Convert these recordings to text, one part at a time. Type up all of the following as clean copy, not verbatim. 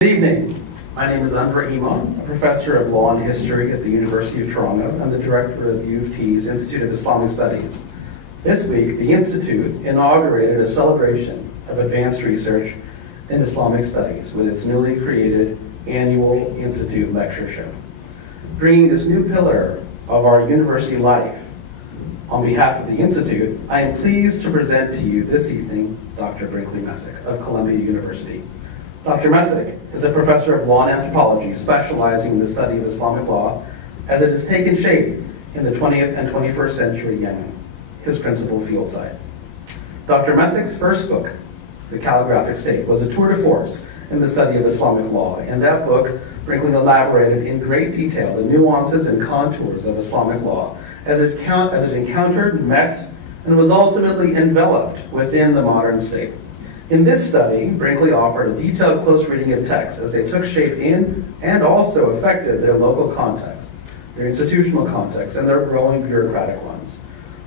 Good evening. My name is Ruling Imam, a professor of law and history at the University of Toronto and the director of U of T's Institute of Islamic Studies. This week, the Institute inaugurated a celebration of advanced research in Islamic studies with its newly created annual Institute lectureship. Bringing this new pillar of our university life, on behalf of the Institute, I am pleased to present to you this evening Dr. Brinkley Messick of Columbia University. Dr. Messick is a professor of law and anthropology specializing in the study of Islamic law as it has taken shape in the 20th and 21st century Yemen, his principal field site. Dr. Messick's first book, The Calligraphic State, was a tour de force in the study of Islamic law. In that book, Brinkley elaborated in great detail the nuances and contours of Islamic law as it encountered, met, and was ultimately enveloped within the modern state. In this study, Brinkley offered a detailed close reading of texts as they took shape in and also affected their local contexts, their institutional contexts, and their growing bureaucratic ones.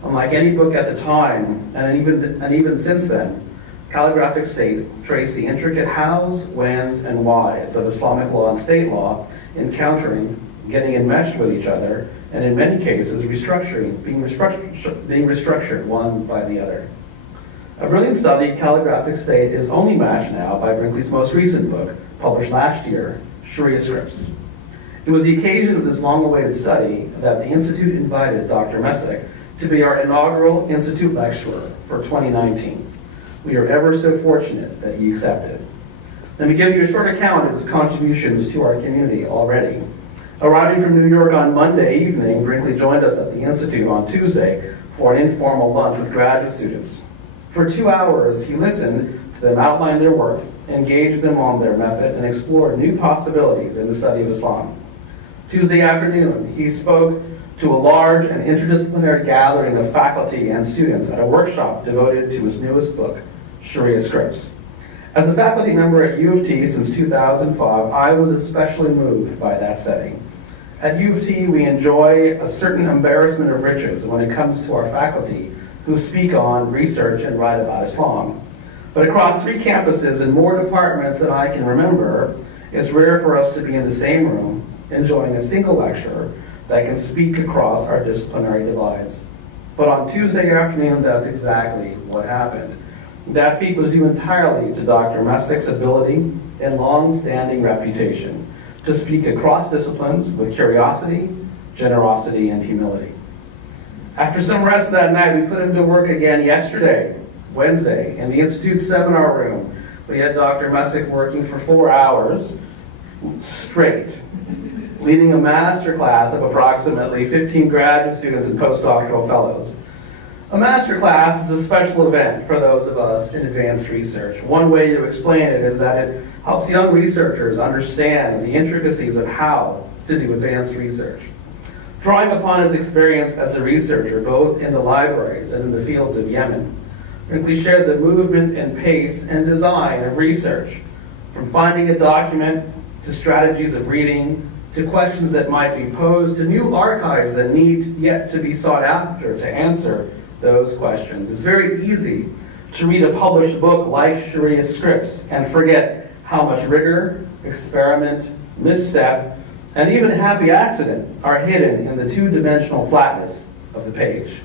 Unlike any book at the time, and even since then, Calligraphic State traced the intricate hows, whens, and whys of Islamic law and state law, encountering, getting enmeshed with each other, and in many cases, being restructured one by the other. A brilliant study, Calligraphic State is only matched now by Brinkley's most recent book, published last year, Sharia Scripts. It was the occasion of this long-awaited study that the Institute invited Dr. Messick to be our inaugural Institute lecturer for 2019. We are ever so fortunate that he accepted. Let me give you a short account of his contributions to our community already. Arriving from New York on Monday evening, Brinkley joined us at the Institute on Tuesday for an informal lunch with graduate students. For 2 hours, he listened to them outline their work, engaged them on their method, and explored new possibilities in the study of Islam. Tuesday afternoon, he spoke to a large and interdisciplinary gathering of faculty and students at a workshop devoted to his newest book, Sharia Scripts. As a faculty member at U of T since 2005, I was especially moved by that setting. At U of T, we enjoy a certain embarrassment of riches when it comes to our faculty who speak on, research, and write about Islam. But across 3 campuses and more departments than I can remember, it's rare for us to be in the same room enjoying a single lecturer that can speak across our disciplinary divides. But on Tuesday afternoon, that's exactly what happened. That feat was due entirely to Dr. Messick's ability and long-standing reputation to speak across disciplines with curiosity, generosity, and humility. After some rest that night, we put him to work again yesterday, Wednesday, in the Institute's seminar room. We had Dr. Messick working for 4 hours straight, leading a master class of approximately 15 graduate students and postdoctoral fellows. A master class is a special event for those of us in advanced research. One way to explain it is that it helps young researchers understand the intricacies of how to do advanced research. Drawing upon his experience as a researcher, both in the libraries and in the fields of Yemen, Brinkley shared the movement and pace and design of research, from finding a document to strategies of reading, to questions that might be posed, to new archives that need yet to be sought after to answer those questions. It's very easy to read a published book like Sharia Scripts and forget how much rigor, experiment, misstep, and even happy accident are hidden in the 2-dimensional flatness of the page.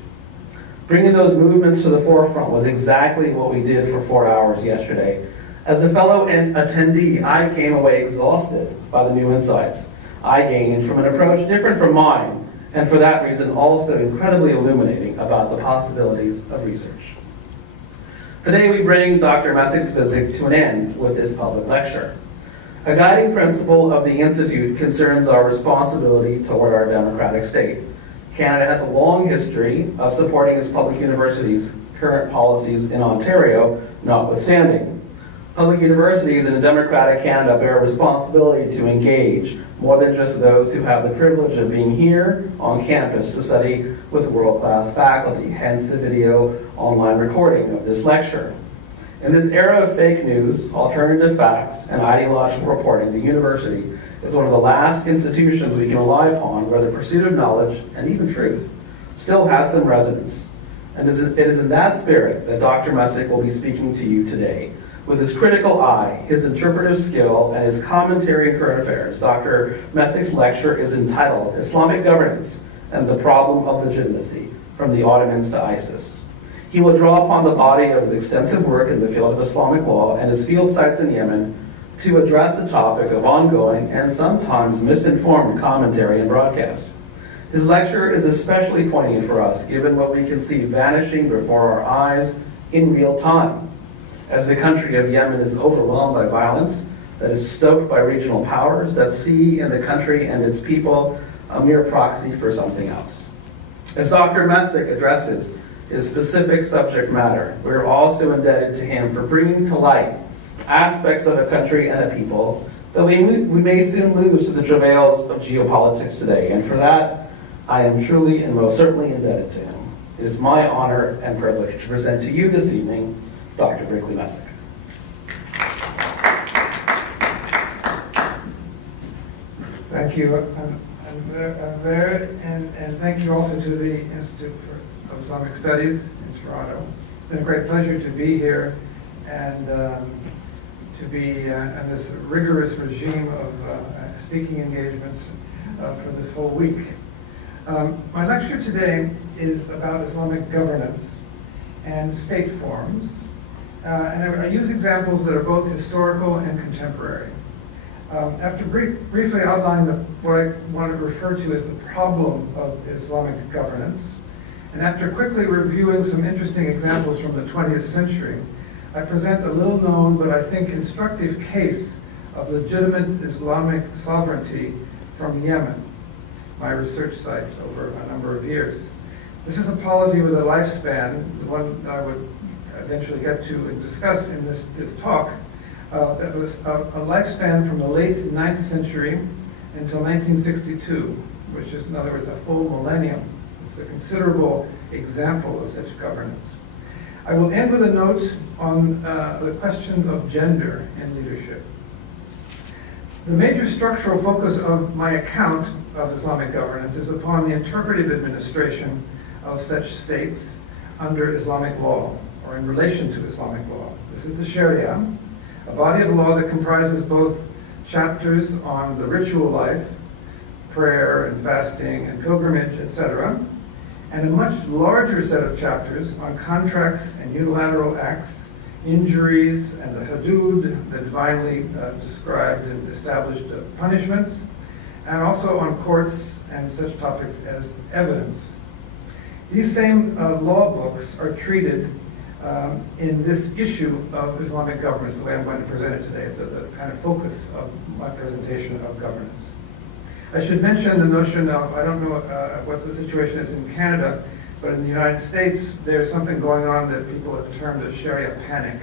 Bringing those movements to the forefront was exactly what we did for 4 hours yesterday. As a fellow attendee, I came away exhausted by the new insights I gained from an approach different from mine, and for that reason also incredibly illuminating about the possibilities of research. Today we bring Dr. Messick's visit to an end with this public lecture. A guiding principle of the Institute concerns our responsibility toward our democratic state. Canada has a long history of supporting its public universities, current policies in Ontario notwithstanding. Public universities in a democratic Canada bear responsibility to engage more than just those who have the privilege of being here on campus to study with world-class faculty, hence the video online recording of this lecture. In this era of fake news, alternative facts, and ideological reporting, the university is one of the last institutions we can rely upon where the pursuit of knowledge, and even truth, still has some resonance. And it is in that spirit that Dr. Messick will be speaking to you today. With his critical eye, his interpretive skill, and his commentary in current affairs, Dr. Messic's lecture is entitled Islamic Governance and the Problem of Legitimacy, from the Ottomans to ISIS. He will draw upon the body of his extensive work in the field of Islamic law and his field sites in Yemen to address the topic of ongoing and sometimes misinformed commentary and broadcast. His lecture is especially poignant for us, given what we can see vanishing before our eyes in real time, as the country of Yemen is overwhelmed by violence that is stoked by regional powers that see in the country and its people a mere proxy for something else. As Dr. Messick addresses his specific subject matter, we are also indebted to him for bringing to light aspects of a country and a people that we may soon lose to the travails of geopolitics today. And for that, I am truly and most certainly indebted to him. It is my honor and privilege to present to you this evening Dr. Brinkley Messick. Thank you, and thank you also to the Institute of Islamic Studies in Toronto. It's been a great pleasure to be here and to be in this rigorous regime of speaking engagements for this whole week. My lecture today is about Islamic governance and state forms. And I use examples that are both historical and contemporary. After briefly outlining what I want to refer to as the problem of Islamic governance, and after quickly reviewing some interesting examples from the 20th century, I present a little-known but I think instructive case of legitimate Islamic sovereignty from Yemen, my research site over a number of years. This is a polity with a lifespan, the one I would eventually get to and discuss in this talk, that was a lifespan from the late 9th century until 1962, which is, in other words, a full millennium. It's a considerable example of such governance. I will end with a note on the question of gender in leadership. The major structural focus of my account of Islamic governance is upon the interpretive administration of such states under Islamic law, or in relation to Islamic law. This is the Sharia, a body of law that comprises both chapters on the ritual life, prayer and fasting and pilgrimage, etc., and a much larger set of chapters on contracts and unilateral acts, injuries and the hudud, the divinely described and established punishments, and also on courts and such topics as evidence. These same law books are treated in this issue of Islamic governance, the way I'm going to present it today. It's the kind of focus of my presentation of governance. I should mention the notion of, I don't know what the situation is in Canada, but in the United States, there's something going on that people have termed a Sharia panic,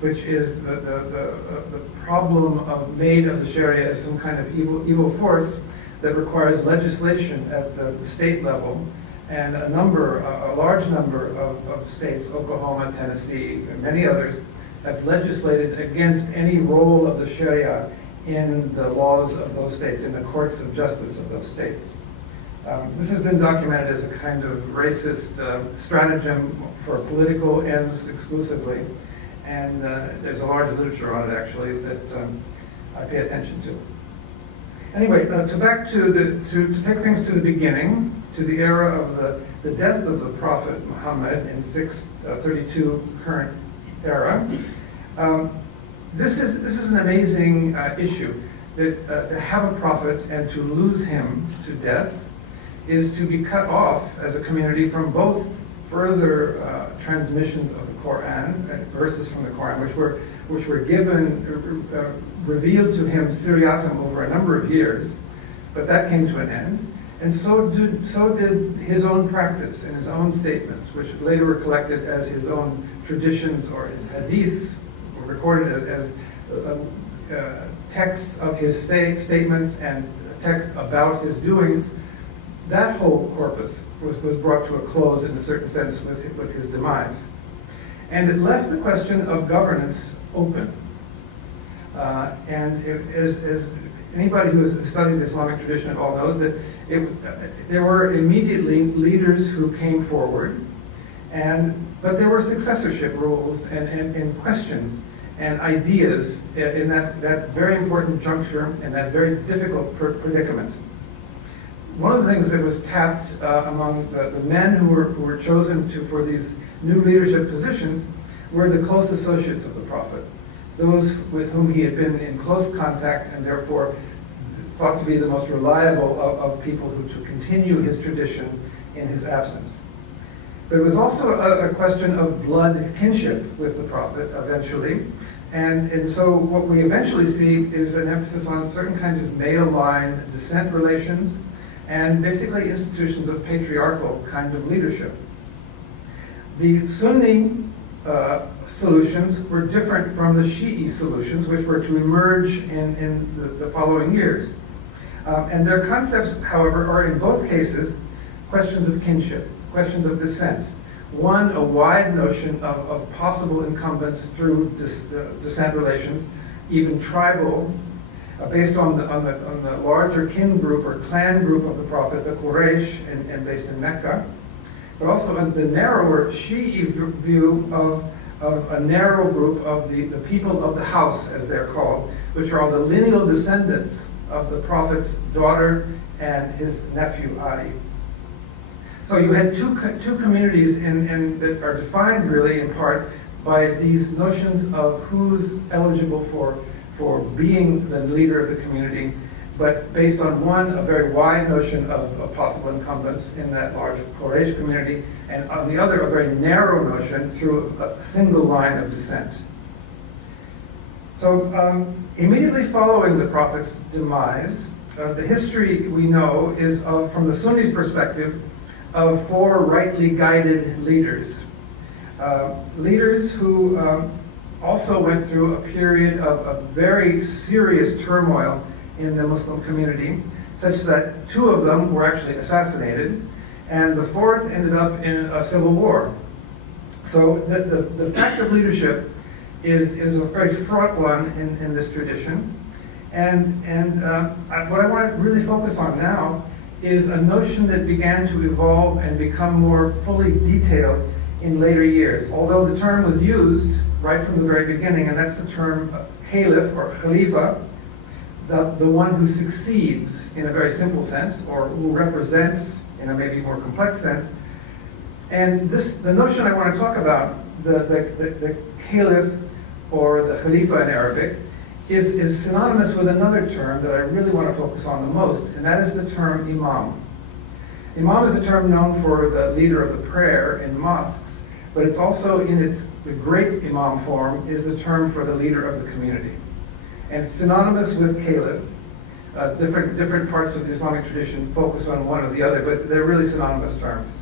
which is the problem of made of the Sharia as some kind of evil force that requires legislation at the state level. And a large number of states, Oklahoma, Tennessee, and many others, have legislated against any role of the Sharia in the laws of those states, in the courts of justice of those states. This has been documented as a kind of racist stratagem for political ends exclusively, and there's a large literature on it actually that I pay attention to. Anyway, to take things to the beginning, to the era of the death of the Prophet Muhammad in 632 current era. This is an amazing issue, that to have a prophet and to lose him to death is to be cut off as a community from both further transmissions of the Quran, verses from the Quran, which were given, revealed to him seriatim over a number of years, but that came to an end. And so did his own practice and his own statements, which later were collected as his own traditions or his hadiths, were recorded as texts of his statements and texts about his doings. That whole corpus was brought to a close in a certain sense with his demise. And it left the question of governance open. And as anybody who has studied the Islamic tradition at all knows that there were immediately leaders who came forward But there were successorship rules and questions and ideas in that very important juncture and that very difficult predicament. One of the things that was tapped among the men who were chosen for these new leadership positions were the close associates of the Prophet, those with whom he had been in close contact and therefore thought to be the most reliable of people who to continue his tradition in his absence. But it was also a question of blood kinship with the Prophet eventually. And so what we eventually see is an emphasis on certain kinds of male line descent relations and basically institutions of patriarchal kind of leadership. The Sunni solutions were different from the Shi'i solutions, which were to emerge in the following years. And their concepts, however, are in both cases questions of kinship, questions of descent. One, a wide notion of possible incumbents through descent relations, even tribal, based on the larger kin group or clan group of the Prophet, the Quraysh, and based in Mecca, but also on the narrower Shi'i view of a narrow group of the people of the house, as they're called, which are all the lineal descendants of the Prophet's daughter and his nephew Ali. So you had two communities that are defined really in part by these notions of who's eligible for being the leader of the community, but based on one, a very wide notion of possible incumbents in that large Quraysh community, and on the other, a very narrow notion through a single line of descent. So immediately following the Prophet's demise, the history we know is from the Sunni perspective, of four rightly guided leaders. Leaders who also went through a period of very serious turmoil in the Muslim community, such that two of them were actually assassinated, and the fourth ended up in a civil war. So the fact of leadership is a very fraught one in this tradition. And what I want to really focus on now is a notion that began to evolve and become more fully detailed in later years. Although the term was used right from the very beginning, and that's the term caliph or khalifa, the one who succeeds in a very simple sense, or who represents in a maybe more complex sense. And the notion I want to talk about, the caliph or the khalifa in Arabic, is synonymous with another term that I really want to focus on the most, and that is the term imam. Imam is a term known for the leader of the prayer in mosques, but it's also the great imam form is the term for the leader of the community. And it's synonymous with caliph. Different parts of the Islamic tradition focus on one or the other, but they're really synonymous terms.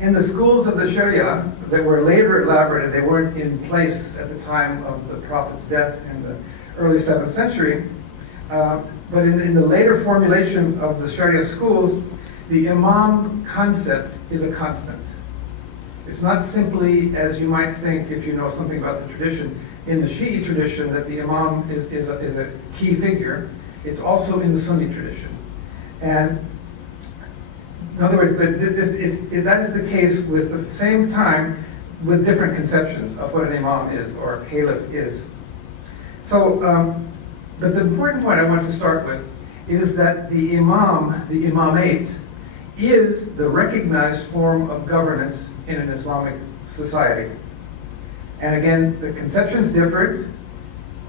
In the schools of the Sharia that were later elaborated, they weren't in place at the time of the Prophet's death in the early 7th century, but in the later formulation of the Sharia schools, the imam concept is a constant. It's not simply, as you might think if you know something about the tradition, in the Shi'i tradition that the imam is a key figure. It's also in the Sunni tradition. And in other words, that is the case with the same time with different conceptions of what an imam is or a caliph is. So, but the important point I want to start with is that the imam, the imamate, is the recognized form of governance in an Islamic society. And again, the conceptions differed,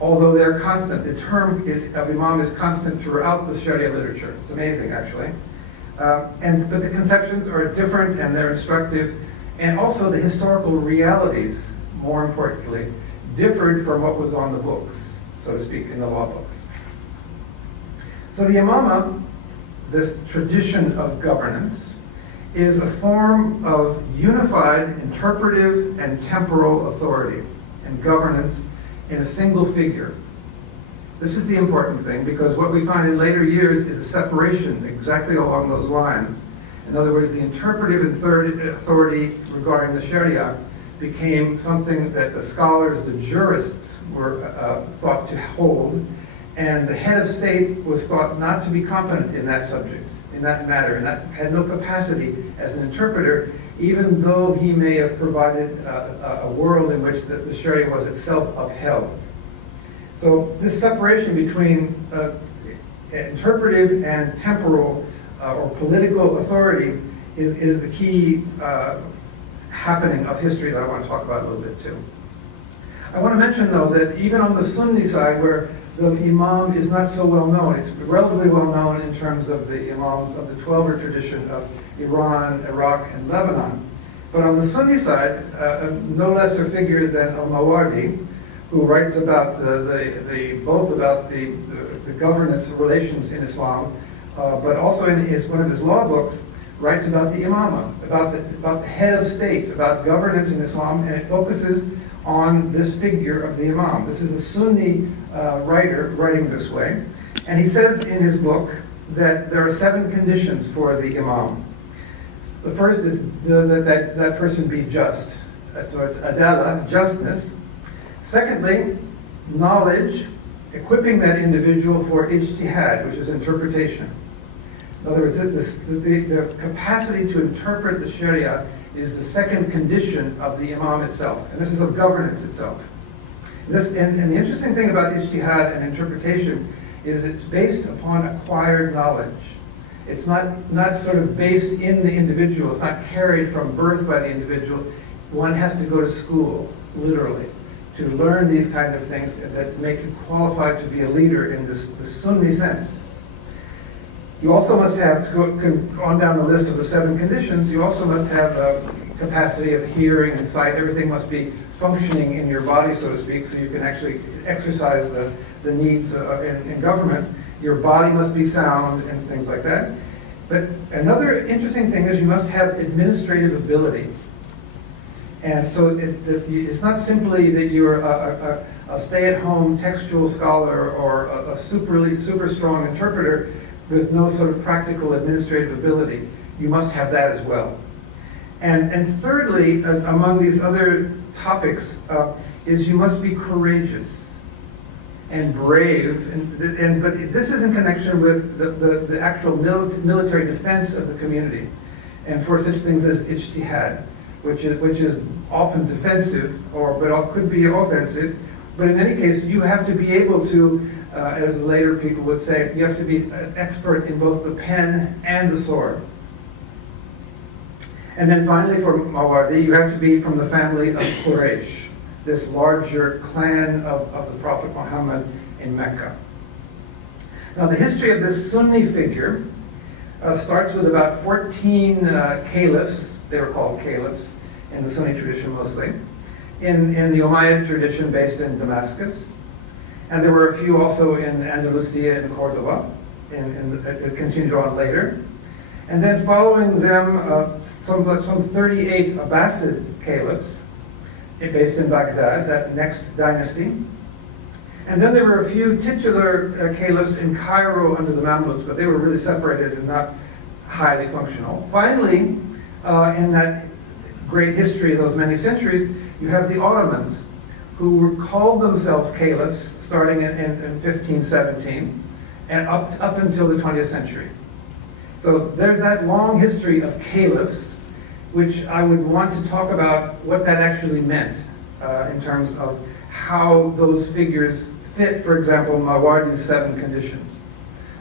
although they're constant. The term of imam is constant throughout the Sharia literature. It's amazing, actually. But the conceptions are different and they're instructive, and also the historical realities, more importantly, differed from what was on the books, so to speak, in the law books. So the imama, this tradition of governance, is a form of unified interpretive and temporal authority and governance in a single figure. This is the important thing, because what we find in later years is a separation exactly along those lines. In other words, the interpretive authority regarding the Sharia became something that the scholars, the jurists, were thought to hold, and the head of state was thought not to be competent in that subject, in that matter, and that had no capacity as an interpreter even though he may have provided a world in which the Sharia was itself upheld. So this separation between interpretive and temporal or political authority is the key happening of history that I want to talk about a little bit too. I want to mention, though, that even on the Sunni side, where the Imam is not so well known, it's relatively well known in terms of the Imams of the Twelver tradition of Iran, Iraq, and Lebanon. But on the Sunni side, no lesser figure than al-Mawardi, who writes about both about the governance of relations in Islam, but also in one of his law books, writes about the imama, about the head of state, about governance in Islam, and it focuses on this figure of the imam. This is a Sunni writer writing this way, and he says in his book that there are 7 conditions for the imam. The first is that person be just. So it's adala, justness. Secondly, knowledge, equipping that individual for ijtihad, which is interpretation. In other words, the capacity to interpret the Sharia is the second condition of the imam itself, and this is of governance itself. And the interesting thing about ijtihad and interpretation is it's based upon acquired knowledge. It's not sort of based in the individual. It's not carried from birth by the individual. One has to go to school, literally, to learn these kind of things that make you qualified to be a leader in this Sunni sense. You also must have, on down the list of the 7 conditions, you also must have a capacity of hearing and sight. Everything must be functioning in your body, so to speak, so you can actually exercise the needs in government. Your body must be sound and things like that. But another interesting thing is you must have administrative ability. And so it's not simply that you're a stay-at-home textual scholar or a super strong interpreter with no sort of practical administrative ability. You must have that as well. And thirdly, among these other topics, is you must be courageous and brave. But this is in connection with the actual military defense of the community, and for such things as ijtihad, which is often defensive, but could be offensive. But in any case, you have to be able to, as later people would say, you have to be an expert in both the pen and the sword. And then finally, for Mawardi, you have to be from the family of Quraysh, this larger clan of the Prophet Muhammad in Mecca. Now, the history of this Sunni figure starts with about 14 caliphs. They were called caliphs in the Sunni tradition mostly, in the Umayyad tradition based in Damascus. And there were a few also in Andalusia and Cordoba, and it continued on later. And then following them, some 38 Abbasid caliphs based in Baghdad, that next dynasty. And then there were a few titular caliphs in Cairo under the Mamluks, but they were really separated and not highly functional. Finally, in that great history of those many centuries, you have the Ottomans, who called themselves caliphs starting in 1517 and up until the 20th century. So there's that long history of caliphs, which I would want to talk about what that actually meant in terms of how those figures fit, for example, Mawardi's 7 conditions.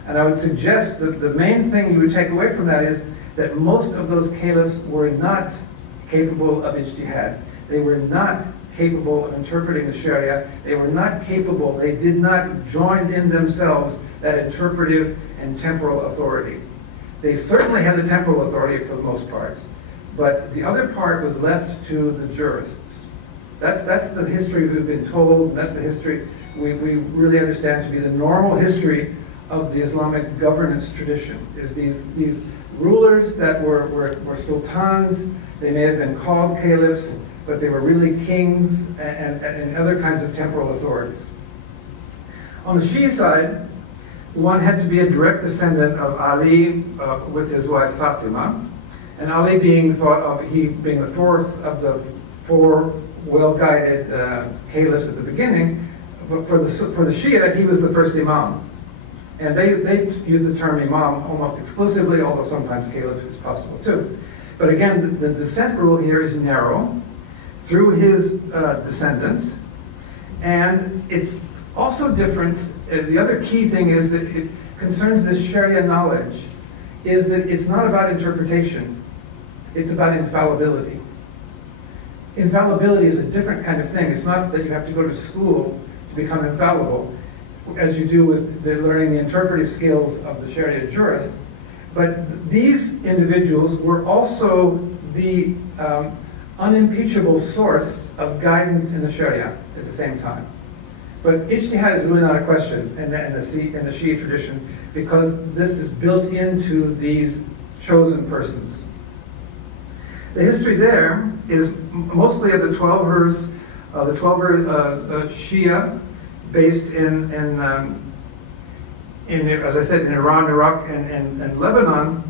And I would suggest that the main thing you would take away from that is that most of those caliphs were not capable of ijtihad. They were not capable of interpreting the Sharia. They were not capable, they did not join in themselves that interpretive and temporal authority. They certainly had the temporal authority for the most part, but the other part was left to the jurists. That's the history we've been told, and that's the history we really understand to be the normal history of the Islamic governance tradition, is these rulers that were sultans. They may have been called caliphs, but they were really kings and other kinds of temporal authorities. On the Shia side, one had to be a direct descendant of Ali with his wife Fatima, and Ali being thought of, he being the fourth of the 4 well-guided caliphs at the beginning, but for the Shia, he was the first imam. And they use the term imam almost exclusively, although sometimes caliph is possible too. But again, the descent rule here is narrow through his descendants. And it's also different. The other key thing is that it concerns this Sharia knowledge, is that it's not about interpretation. It's about infallibility. Infallibility is a different kind of thing. It's not that you have to go to school to become infallible, as you do with learning the interpretive skills of the Sharia jurists. But these individuals were also the unimpeachable source of guidance in the Sharia at the same time. But ijtihad is really not a question in the Shia tradition, because this is built into these chosen persons. The history there is mostly of the Twelvers, Shia, based in, as I said, in Iran, Iraq, and Lebanon.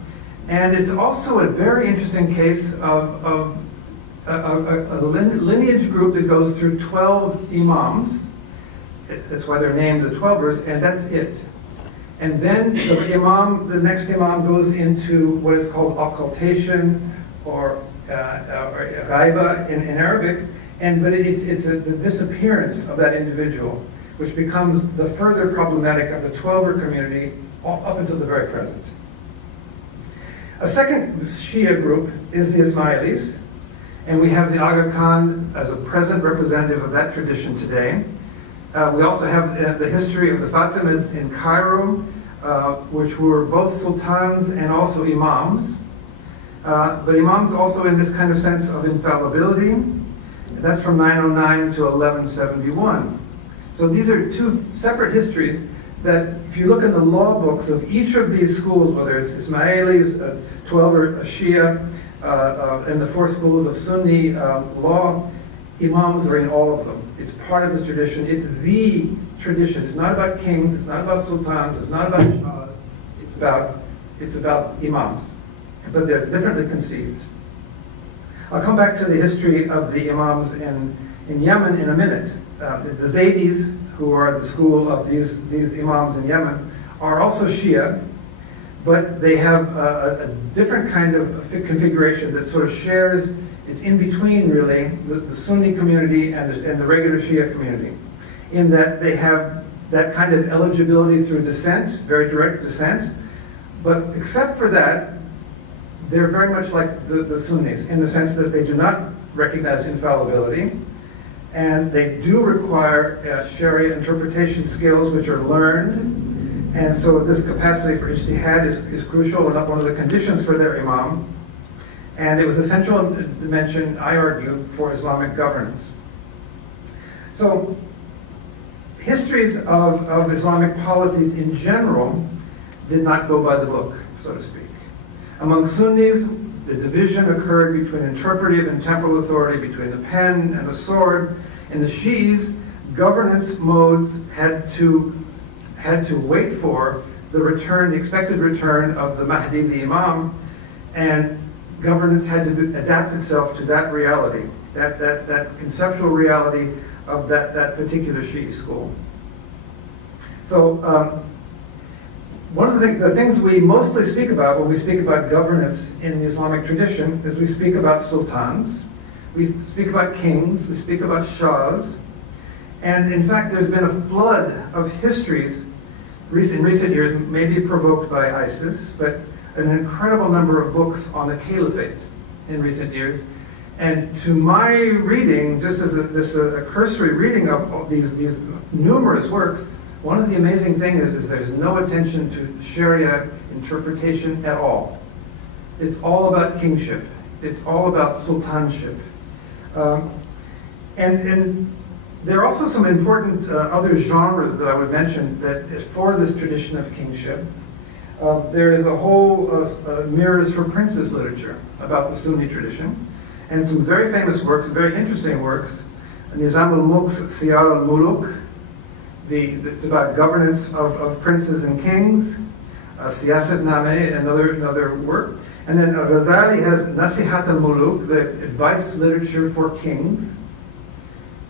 And it's also a very interesting case of a lineage group that goes through 12 imams. That's why they're named the Twelvers, and that's it. And then the next imam goes into what is called occultation or ghaiba in Arabic, but it's the disappearance of that individual, which becomes the further problematic of the Twelver community up until the very present. A second Shia group is the Ismailis, and we have the Aga Khan as a present representative of that tradition today. We also have the history of the Fatimids in Cairo, which were both sultans and also imams. But imams also in this kind of sense of infallibility. And that's from 909 to 1171. So these are two separate histories that, if you look in the law books of each of these schools, whether it's Ismailis, 12 or Shia, and the four schools of Sunni law, imams are in all of them. It's part of the tradition. It's the tradition. It's not about kings. It's not about sultans. It's not about shahs. It's about imams. But they're differently conceived. I'll come back to the history of the imams in Yemen in a minute. The Zaydis, who are the school of these imams in Yemen, are also Shia, but they have a different kind of configuration that sort of shares. It's in between, really, the Sunni community and the regular Shia community, in that they have that kind of eligibility through descent, very direct descent, but except for that, they're very much like the Sunnis in the sense that they do not recognize infallibility, and they do require Sharia interpretation skills which are learned, and so this capacity for ijtihad is crucial and one of the conditions for their imam. And it was a central dimension, I argue, for Islamic governance. So, histories of Islamic polities in general did not go by the book, so to speak. Among Sunnis, the division occurred between interpretive and temporal authority, between the pen and the sword. In the Shi'is, governance modes had to wait for the expected return of the Mahdi, the Imam, and governance had to adapt itself to that reality, that conceptual reality of that particular Shi'i school. So one of the things we mostly speak about when we speak about governance in the Islamic tradition is we speak about sultans, we speak about kings, we speak about shahs, and in fact there's been a flood of histories in recent years, maybe provoked by ISIS, but an incredible number of books on the caliphate in recent years. And to my reading, just as a cursory reading of all these numerous works, one of the amazing things is there's no attention to Sharia interpretation at all. It's all about kingship. It's all about sultanship. And there are also some important other genres that I would mention that for this tradition of kingship. There is a whole mirrors for princes literature about the Sunni tradition, and some very famous works, very interesting works. Nizam al-Mulk's Siyar al-Muluk, it's about governance of princes and kings. Siyasat Name, another work. And then Ghazali has Nasihat al-Muluk, the advice literature for kings.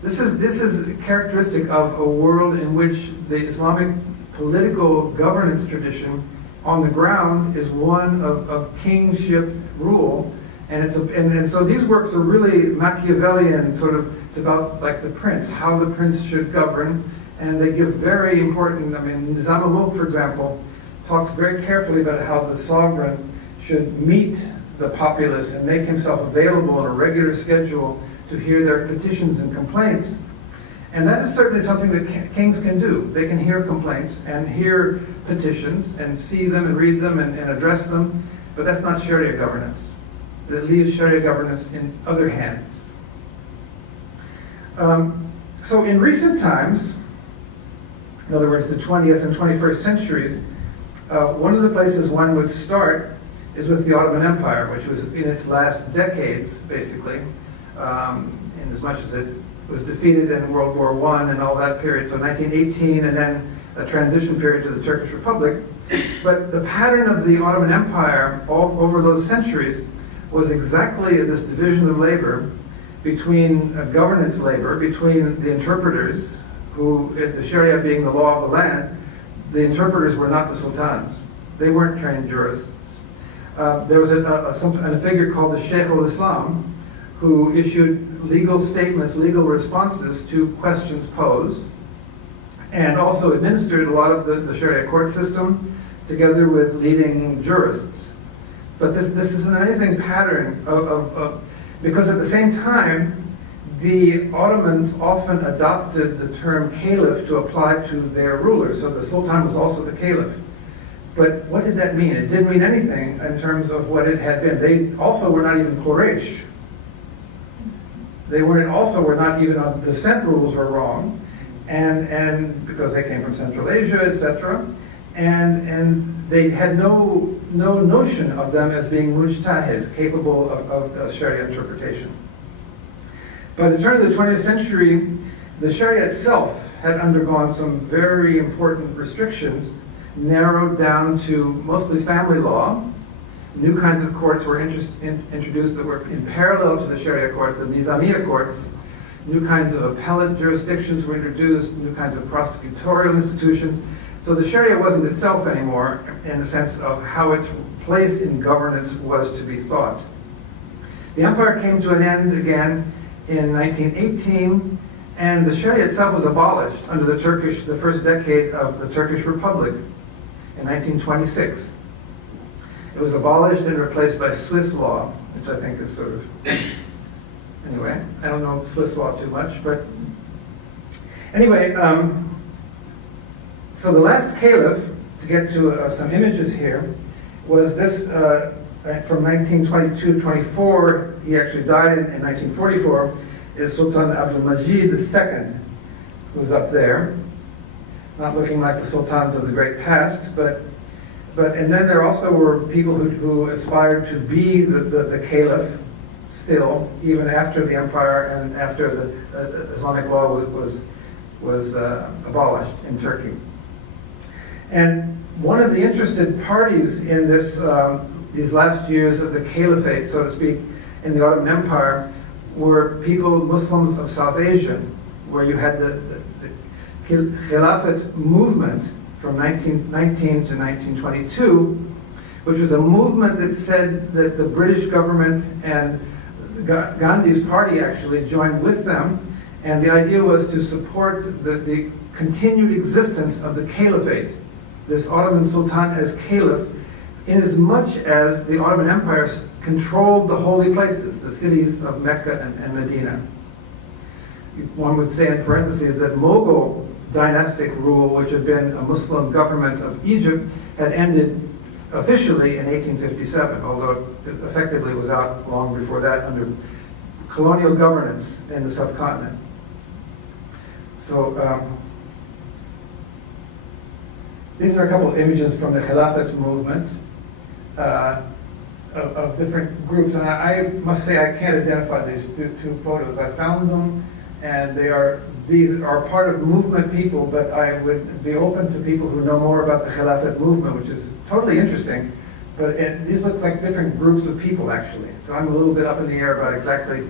This is characteristic of a world in which the Islamic political governance tradition on the ground is one of kingship rule, And so these works are really Machiavellian, sort of, it's about like the prince, how the prince should govern, and they give very important, I mean, Nizam al-Mulk, for example, talks very carefully about how the sovereign should meet the populace and make himself available on a regular schedule to hear their petitions and complaints. And that is certainly something that kings can do. They can hear complaints and hear petitions and see them and read them and address them, but that's not Sharia governance. That leaves Sharia governance in other hands. So in recent times, in other words, the 20th and 21st centuries, one of the places one would start is with the Ottoman Empire, which was in its last decades, basically, in as much as it was defeated in World War I and all that period, so 1918, and then a transition period to the Turkish Republic. But the pattern of the Ottoman Empire all over those centuries was exactly this division of labor between governance labor, between the interpreters, who, the Sharia being the law of the land, the interpreters were not the sultans. They weren't trained jurists. There was a figure called the Sheikh al-Islam, who issued legal statements, legal responses to questions posed, and also administered a lot of the Sharia court system together with leading jurists. But this is an amazing pattern because at the same time, the Ottomans often adopted the term caliph to apply to their ruler. So the sultan was also the caliph. But what did that mean? It didn't mean anything in terms of what it had been. They also were not even Quraysh. They were not even on descent rules were wrong, and because they came from Central Asia, etc. And they had no notion of them as being mujtahids, capable of Sharia interpretation. By the turn of the 20th century, the Sharia itself had undergone some very important restrictions, narrowed down to mostly family law. New kinds of courts were introduced that were in parallel to the Sharia courts, the Nizamiya courts. New kinds of appellate jurisdictions were introduced, new kinds of prosecutorial institutions. So the Sharia wasn't itself anymore in the sense of how its place in governance was to be thought. The empire came to an end again in 1918, and the Sharia itself was abolished under the first decade of the Turkish Republic in 1926. It was abolished and replaced by Swiss law, which I think is sort of, anyway, I don't know Swiss law too much, but anyway, so the last caliph, to get to some images here, was this, from 1922 to 24, he actually died in 1944, is Sultan Abdulaziz II, who's up there, not looking like the sultans of the great past, and then there also were people who aspired to be the caliph still, even after the empire and after the Islamic law was abolished in Turkey. And one of the interested parties in these last years of the caliphate, so to speak, in the Ottoman Empire, were Muslims of South Asia, where you had the Khilafat movement from 1919 to 1922, which was a movement that said that the British government and Gandhi's party actually joined with them, and the idea was to support the continued existence of the caliphate, this Ottoman Sultan as caliph, in as much as the Ottoman Empire controlled the holy places, the cities of Mecca and Medina. One would say in parentheses that Mughal dynastic rule, which had been a Muslim government of Egypt, had ended officially in 1857, although it effectively was out long before that under colonial governance in the subcontinent. So these are a couple of images from the Khilafat movement of different groups, and I must say I can't identify these two photos. I found them, and these are part of movement people, but I would be open to people who know more about the Khilafat movement, which is totally interesting. But these look like different groups of people, actually. So I'm a little bit up in the air about exactly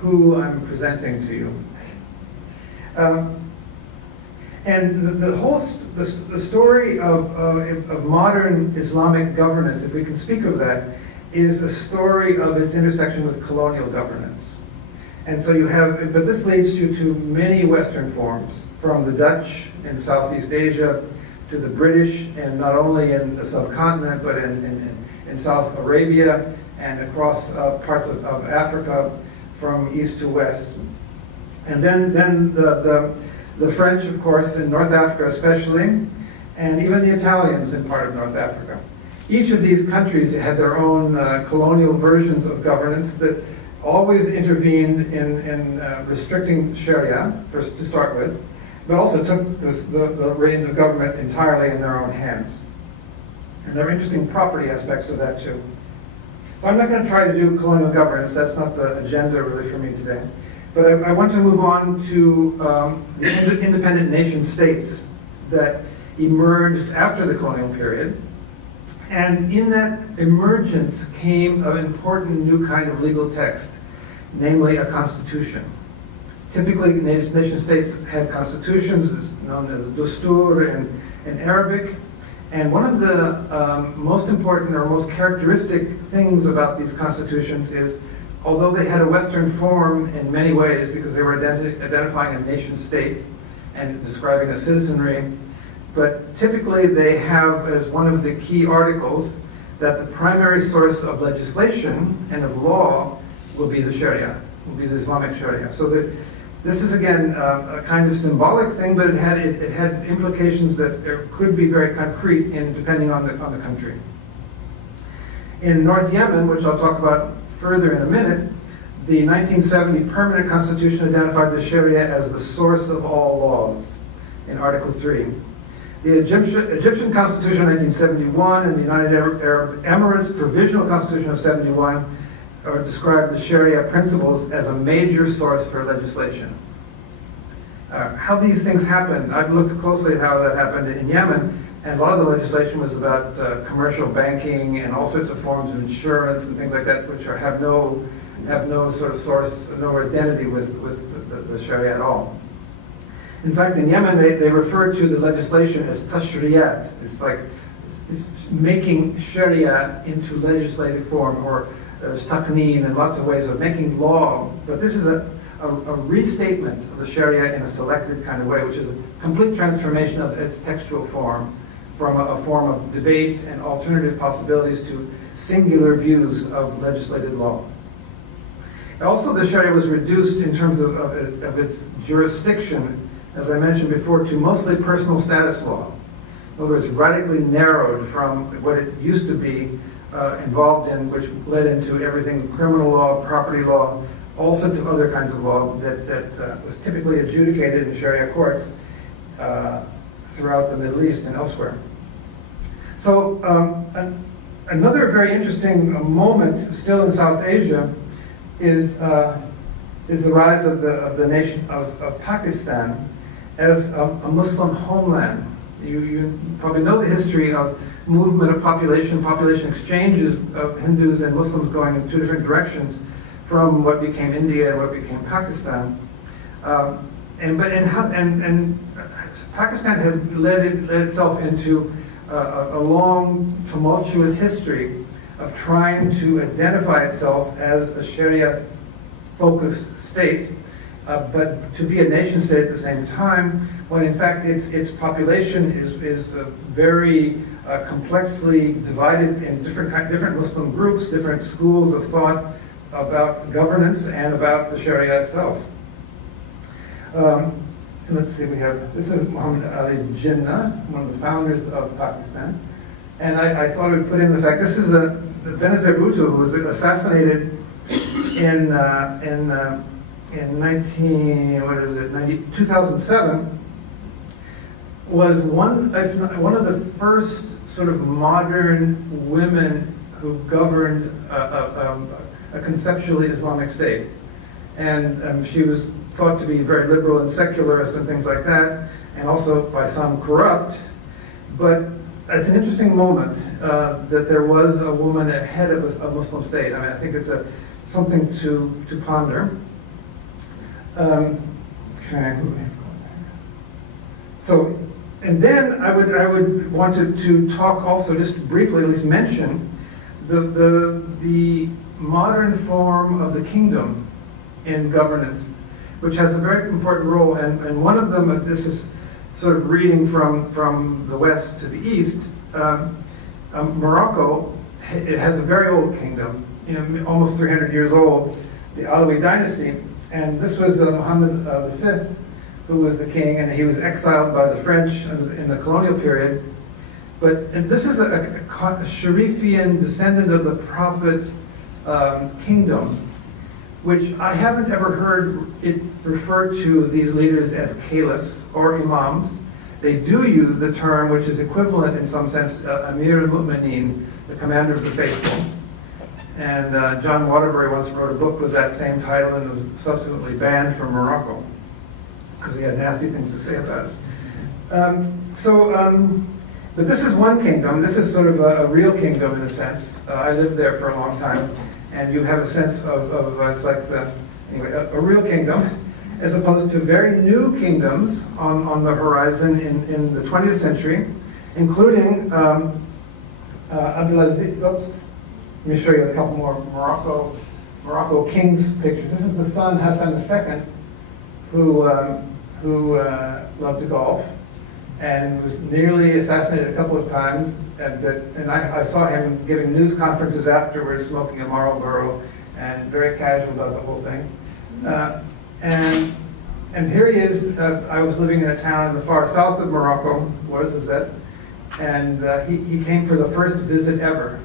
who I'm presenting to you. And the story of modern Islamic governance, if we can speak of that, is a story of its intersection with colonial governance. And so you have, but this leads you to many Western forms, from the Dutch in Southeast Asia to the British, and not only in the subcontinent, but in South Arabia and across parts of Africa from east to west. And then the French, of course, in North Africa especially, and even the Italians in part of North Africa. Each of these countries had their own colonial versions of governance that always intervened in restricting Sharia, first to start with, but also took the reins of government entirely in their own hands. And there are interesting property aspects of that too. So I'm not going to try to do colonial governance, that's not the agenda really for me today. But I want to move on to the independent nation states that emerged after the colonial period. And in that emergence came an important new kind of legal text, namely a constitution. Typically, nation states had constitutions known as Dustur in Arabic. And one of the most important or most characteristic things about these constitutions is, although they had a Western form in many ways because they were identifying a nation state and describing a citizenry, but typically they have as one of the key articles that the primary source of legislation and of law will be the Sharia, will be the Islamic Sharia. So this is again a kind of symbolic thing, but it had implications that could be very concrete depending on the country. In North Yemen, which I'll talk about further in a minute, the 1970 Permanent Constitution identified the Sharia as the source of all laws in Article 3. The Egyptian Constitution of 1971 and the United Arab Emirates Provisional Constitution of 71 described the Sharia principles as a major source for legislation. How these things happened, I've looked closely at how that happened in Yemen, and a lot of the legislation was about commercial banking and all sorts of forms of insurance and things like that, which have no sort of source, no identity with the Sharia at all. In fact, in Yemen, they refer to the legislation as tashriyat. It's like it's making Sharia into legislative form, or there's taqneen and lots of ways of making law. But this is a restatement of the Sharia in a selected kind of way, which is a complete transformation of its textual form, from a form of debate and alternative possibilities to singular views of legislated law. Also, the Sharia was reduced in terms of its jurisdiction, as I mentioned before, to mostly personal status law. In other words, radically narrowed from what it used to be involved in, which led into everything criminal law, property law, all sorts of other kinds of law that was typically adjudicated in Sharia courts throughout the Middle East and elsewhere. So another very interesting moment still in South Asia is the rise of the nation of Pakistan as a Muslim homeland. You probably know the history of movement of population exchanges of Hindus and Muslims going in two different directions from what became India and what became Pakistan. And Pakistan has led itself into a long, tumultuous history of trying to identify itself as a Sharia-focused state, but to be a nation state at the same time, when in fact its population is very complexly divided in different Muslim groups, different schools of thought about governance and about the Sharia itself. And let's see, this is Muhammad Ali Jinnah, one of the founders of Pakistan. And I thought I would put in the fact, this is Benazir Bhutto, who was assassinated in 2007, was one of the first sort of modern women who governed a conceptually Islamic state. And she was thought to be very liberal and secularist and things like that, and also by some corrupt. But it's an interesting moment that there was a woman head of a Muslim state. I mean, I think it's something to ponder. Okay. So, and then I would want to talk also, just briefly at least mention, the modern form of the kingdom in governance, which has a very important role. And one of them, this is sort of reading from the west to the east, Morocco, it has a very old kingdom, almost 300 years old, the Alawi dynasty. And this was Muhammad V, who was the king, and he was exiled by the French in the colonial period. But this is a Sharifian descendant of the Prophet kingdom, which I haven't ever heard it referred to these leaders as caliphs or imams. They do use the term, which is equivalent in some sense, Amir al-Mu'mineen, the commander of the faithful. And John Waterbury once wrote a book with that same title and was subsequently banned from Morocco because he had nasty things to say about it. But this is one kingdom. This is sort of a real kingdom in a sense. I lived there for a long time, and you have a sense of it's like a real kingdom, as opposed to very new kingdoms on the horizon in the 20th century, including Abdulaziz. Oops, let me show you a couple more Morocco kings pictures. This is the son Hassan II, who loved to golf and was nearly assassinated a couple of times. And I saw him giving news conferences afterwards, smoking a Marlboro, and very casual about the whole thing. And here he is. I was living in a town in the far south of Morocco, Ouarzazate, and he came for the first visit ever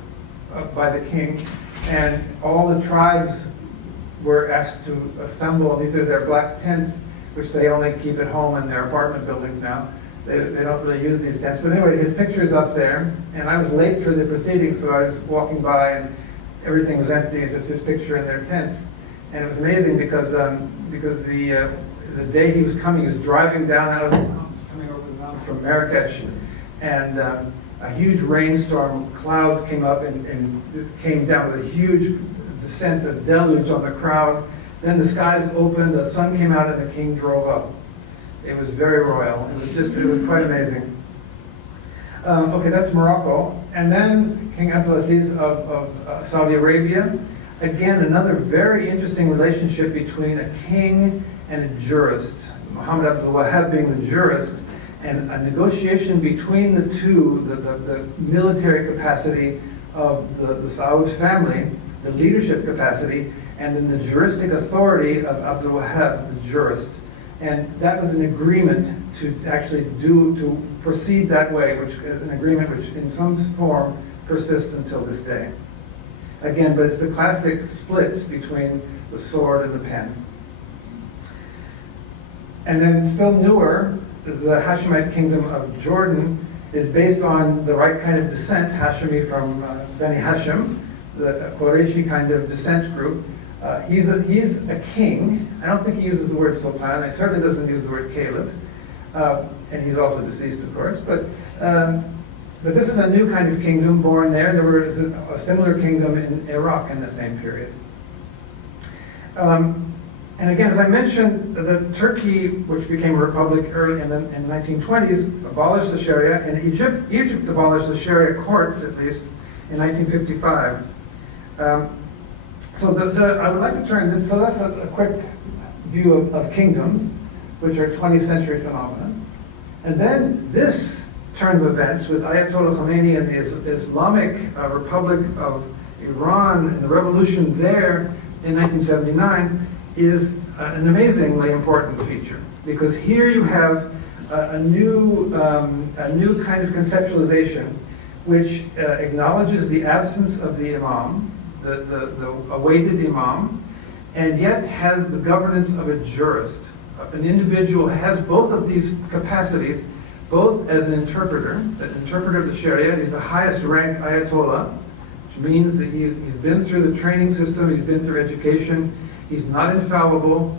by the king, and all the tribes were asked to assemble. These are their black tents, which they only keep at home in their apartment buildings now. They don't really use these tents. But anyway, his picture's up there, and I was late for the proceedings, so I was walking by, and everything was empty, and just his picture in their tents. And it was amazing because the day he was coming, he was driving down out of the mountains, coming over the mountains from Marrakesh, and a huge rainstorm, clouds came up and came down with a huge descent, a deluge on the crowd. Then the skies opened, the sun came out, and the king drove up. It was very royal. It was quite amazing. Okay, that's Morocco. And then King Abdulaziz of Saudi Arabia. Again, another very interesting relationship between a king and a jurist. Muhammad Abdul Wahab being the jurist, and a negotiation between the two, the military capacity of the Saud family, the leadership capacity, and then the juristic authority of Abdul Wahab, the jurist. And that was an agreement to actually to proceed that way, which is an agreement which in some form persists until this day. Again, but it's the classic split between the sword and the pen. And then still newer, the Hashemite kingdom of Jordan is based on the right kind of descent, Hashemi from Bani Hashem, the Qurayshi kind of descent group. He's a king. I don't think he uses the word sultan. He certainly doesn't use the word caliph. And he's also deceased, of course. But this is a new kind of kingdom born there. There was a similar kingdom in Iraq in the same period. And again, as I mentioned, Turkey, which became a republic early in the 1920s, abolished the Sharia, and Egypt abolished the Sharia courts, at least, in 1955. I would like to turn this, so that's a quick view of kingdoms, which are 20th century phenomena. And then this turn of events with Ayatollah Khomeini and the Islamic Republic of Iran and the revolution there in 1979 is an amazingly important feature, because here you have a new kind of conceptualization which acknowledges the absence of the imam, the awaited imam, and yet has the governance of a jurist. An individual has both of these capacities, both as an interpreter of the Sharia. He's the highest rank Ayatollah, which means that he's been through the training system, he's been through education, he's not infallible,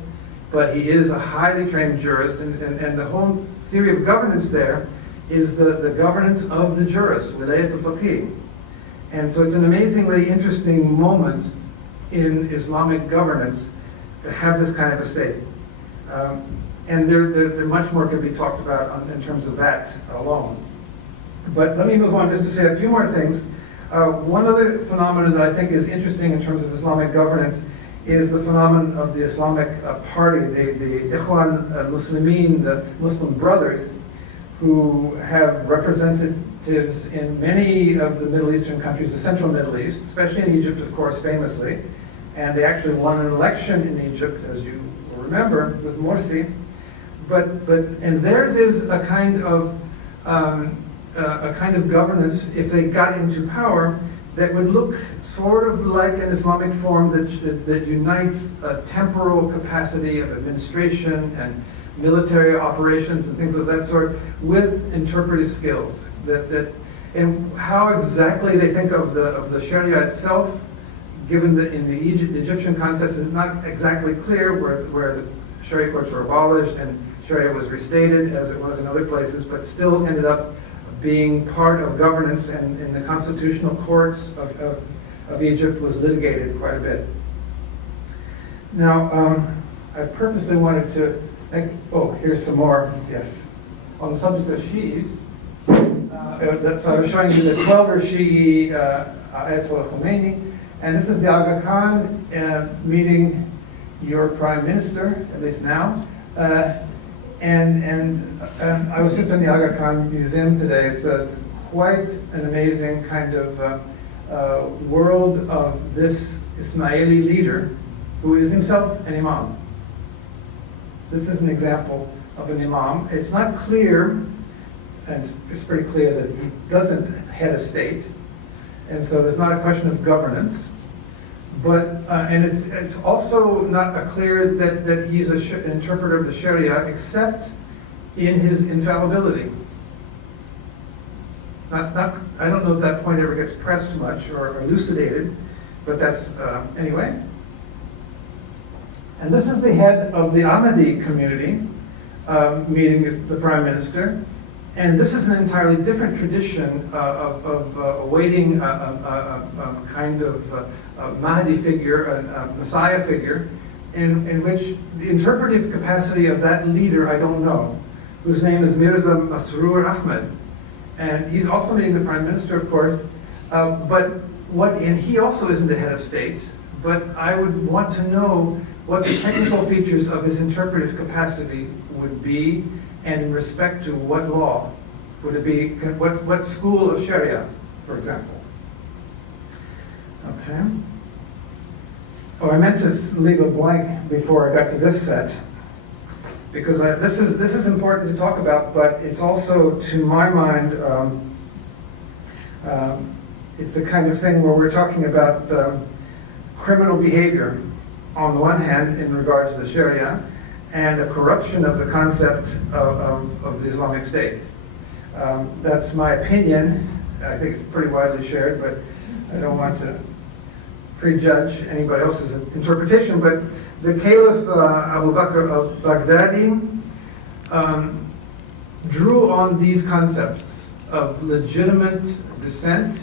but he is a highly trained jurist, and the whole theory of governance there is the governance of the jurist, wilayat al-faqih. And so it's an amazingly interesting moment in Islamic governance to have this kind of a state. And there much more can be talked about in terms of that alone. But let me move on just to say a few more things One other phenomenon that I think is interesting in terms of Islamic governance is the phenomenon of the Islamic party, the Ikhwan al-Muslimin, the Muslim Brothers, who have representatives in many of the Middle Eastern countries, the central Middle East, especially in Egypt, of course, famously. And they actually won an election in Egypt, as you will remember, with Morsi. And theirs is a kind of governance, if they got into power, that would look sort of like an Islamic form that unites a temporal capacity of administration and military operations and things of that sort with interpretive skills. And how exactly they think of the Sharia itself, given that in the Egyptian context, is not exactly clear, where the Sharia courts were abolished and Sharia was restated as it was in other places, but still ended up being part of governance, and in the constitutional courts of Egypt was litigated quite a bit. Now, I purposely wanted to here's some more, yes, on the subject of Shi'is. So I was showing you the 12er Shi'i Ayatollah Khomeini, and this is the Aga Khan meeting your prime minister, at least now. And I was just in the Aga Khan Museum today. It's quite an amazing kind of world of this Ismaili leader who is himself an imam. This is an example of an imam. It's not clear, and it's pretty clear that he doesn't head a state, and so there's not a question of governance. But and it's also not clear that he's an interpreter of the Sharia, except in his infallibility. I don't know if that point ever gets pressed much or elucidated, but that's anyway. And this is the head of the Ahmadi community meeting the prime minister. And this is an entirely different tradition of awaiting a kind of Mahdi figure, a Messiah figure, in which the interpretive capacity of that leader, I don't know, whose name is Mirza Masroor Ahmed. And he's also meeting the prime minister, of course, and he also isn't the head of state, but I would want to know what the technical features of his interpretive capacity would be, and in respect to what law would it be, what school of Sharia, for example. Okay. Oh, I meant to leave a blank before I got to this set, because this is important to talk about, but it's also, to my mind, it's the kind of thing where we're talking about criminal behavior on the one hand in regards to the Sharia, and a corruption of the concept of the Islamic State. That's my opinion. I think it's pretty widely shared, but I don't want to prejudge anybody else's interpretation. But the Caliph Abu Bakr al-Baghdadi drew on these concepts of legitimate descent.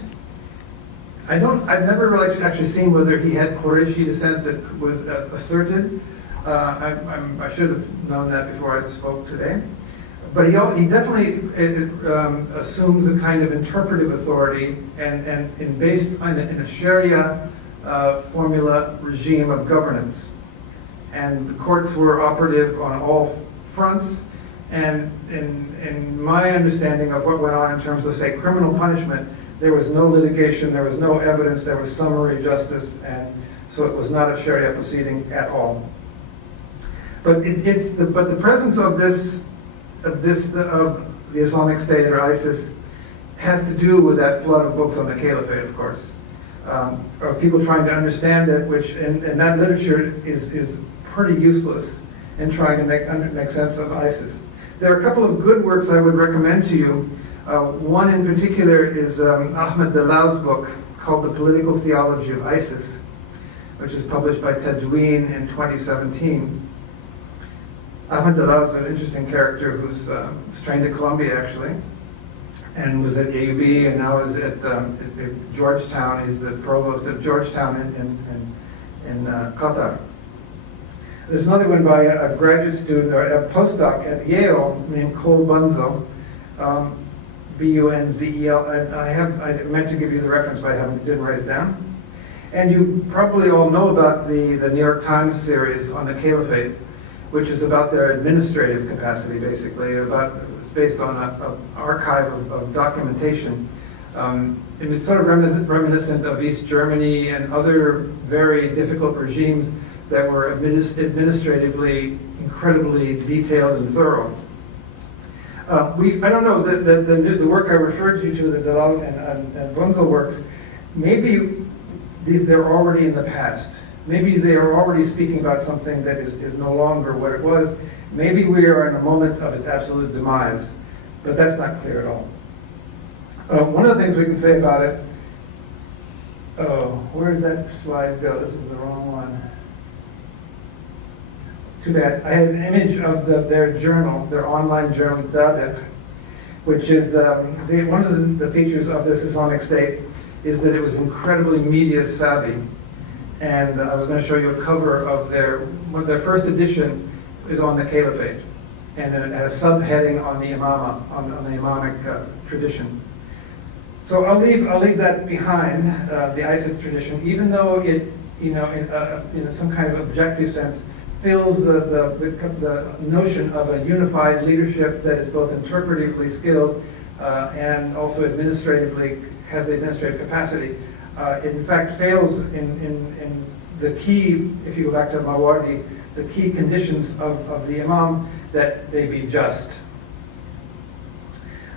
I've never really actually seen whether he had Qurayshi descent that was asserted. I should have known that before I spoke today. But he definitely assumes a kind of interpretive authority and based in a Sharia formula regime of governance. And the courts were operative on all fronts. And in my understanding of what went on in terms of, say, criminal punishment, there was no litigation, there was no evidence, there was summary justice, and so it was not a Sharia proceeding at all. But the presence of the Islamic State or ISIS has to do with that flood of books on the caliphate, of course, of people trying to understand it, and that literature is pretty useless in trying to make sense of ISIS. There are a couple of good works I would recommend to you. One in particular is Ahmed Dalal's book called The Political Theology of ISIS, which is published by Tadween in 2017. Ahmed Dalal is an interesting character who's trained at Columbia, actually, and was at AUB, and now is at Georgetown. He's the provost of Georgetown in Qatar. There's another one by a graduate student, or a postdoc at Yale, named Cole Bunzo. Bunzel. I meant to give you the reference, but I didn't write it down. And you probably all know about the New York Times series on the Caliphate, which is about their administrative capacity, basically. It's based on an archive of documentation. It's sort of reminiscent of East Germany and other very difficult regimes that were administratively incredibly detailed and thorough. I don't know, the work I referred you to, the Dalal and Bunzel works, maybe they're already in the past. Maybe they are already speaking about something that is no longer what it was. Maybe we are in a moment of its absolute demise, but that's not clear at all. One of the things we can say about it, where did that slide go? This is the wrong one. Too bad. I had an image of their journal, their online journal, Dadet, which is, one of the features of this Islamic State is that it was incredibly media savvy. And I was going to show you a cover of their first edition is on the Caliphate. And then it has a subheading on the Imama, on the Imamic tradition. So I'll leave that behind, the ISIS tradition, even though it, in some kind of objective sense, fills the notion of a unified leadership that is both interpretively skilled and also administratively has the administrative capacity. It in fact fails in the key, if you go back to Mawardi, the key conditions of the Imam, that they be just.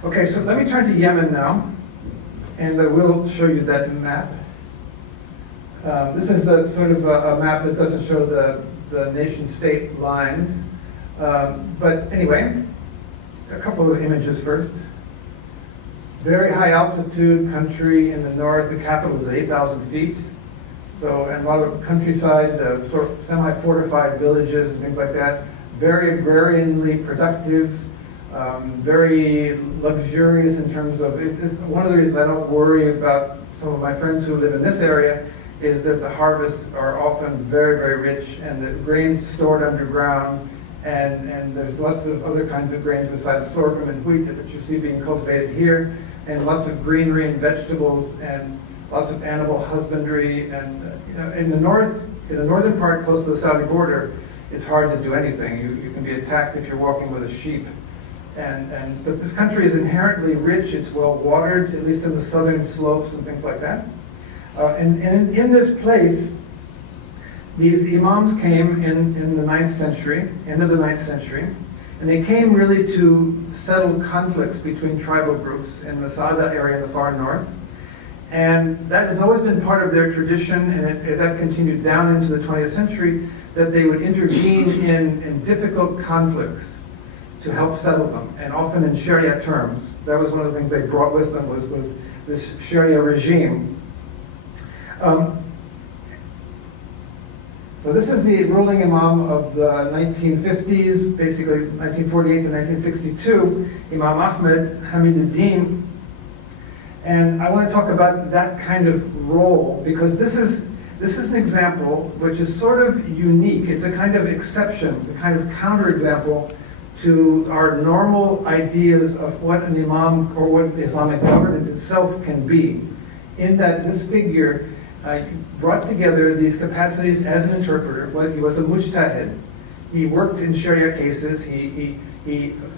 Okay, so let me turn to Yemen now, and I will show you that map. This is the sort of a map that doesn't show the nation-state lines. But anyway, a couple of images first. Very high altitude country in the north. The capital is 8,000 feet. So, and a lot of countryside, sort of semi-fortified villages and things like that. Very agrarianly productive. Very luxurious in terms of, one of the reasons I don't worry about some of my friends who live in this area is that the harvests are often very, very rich, and the grain's stored underground, and there's lots of other kinds of grains besides sorghum and wheat that you see being cultivated here, and lots of greenery and vegetables, and lots of animal husbandry. And in the northern part, close to the Saudi border, it's hard to do anything. You can be attacked if you're walking with a sheep. But this country is inherently rich. It's well watered, at least in the southern slopes and things like that. And in this place, these imams came in the 9th century, end of the 9th century, and they came really to settle conflicts between tribal groups in the Sada area in the far north. And that has always been part of their tradition, and that continued down into the 20th century, that they would intervene in difficult conflicts to help settle them, and often in Sharia terms. That was one of the things they brought with them, was this Sharia regime. So this is the ruling Imam of the 1950s, basically 1948 to 1962, Imam Ahmed Hamid al-Din. And I want to talk about that kind of role, because this is an example which is sort of unique. It's a kind of exception, a kind of counterexample to our normal ideas of what an imam or what Islamic governance itself can be, in that this figure brought together these capacities as an interpreter. He was a mujtahid. He worked in Sharia cases. He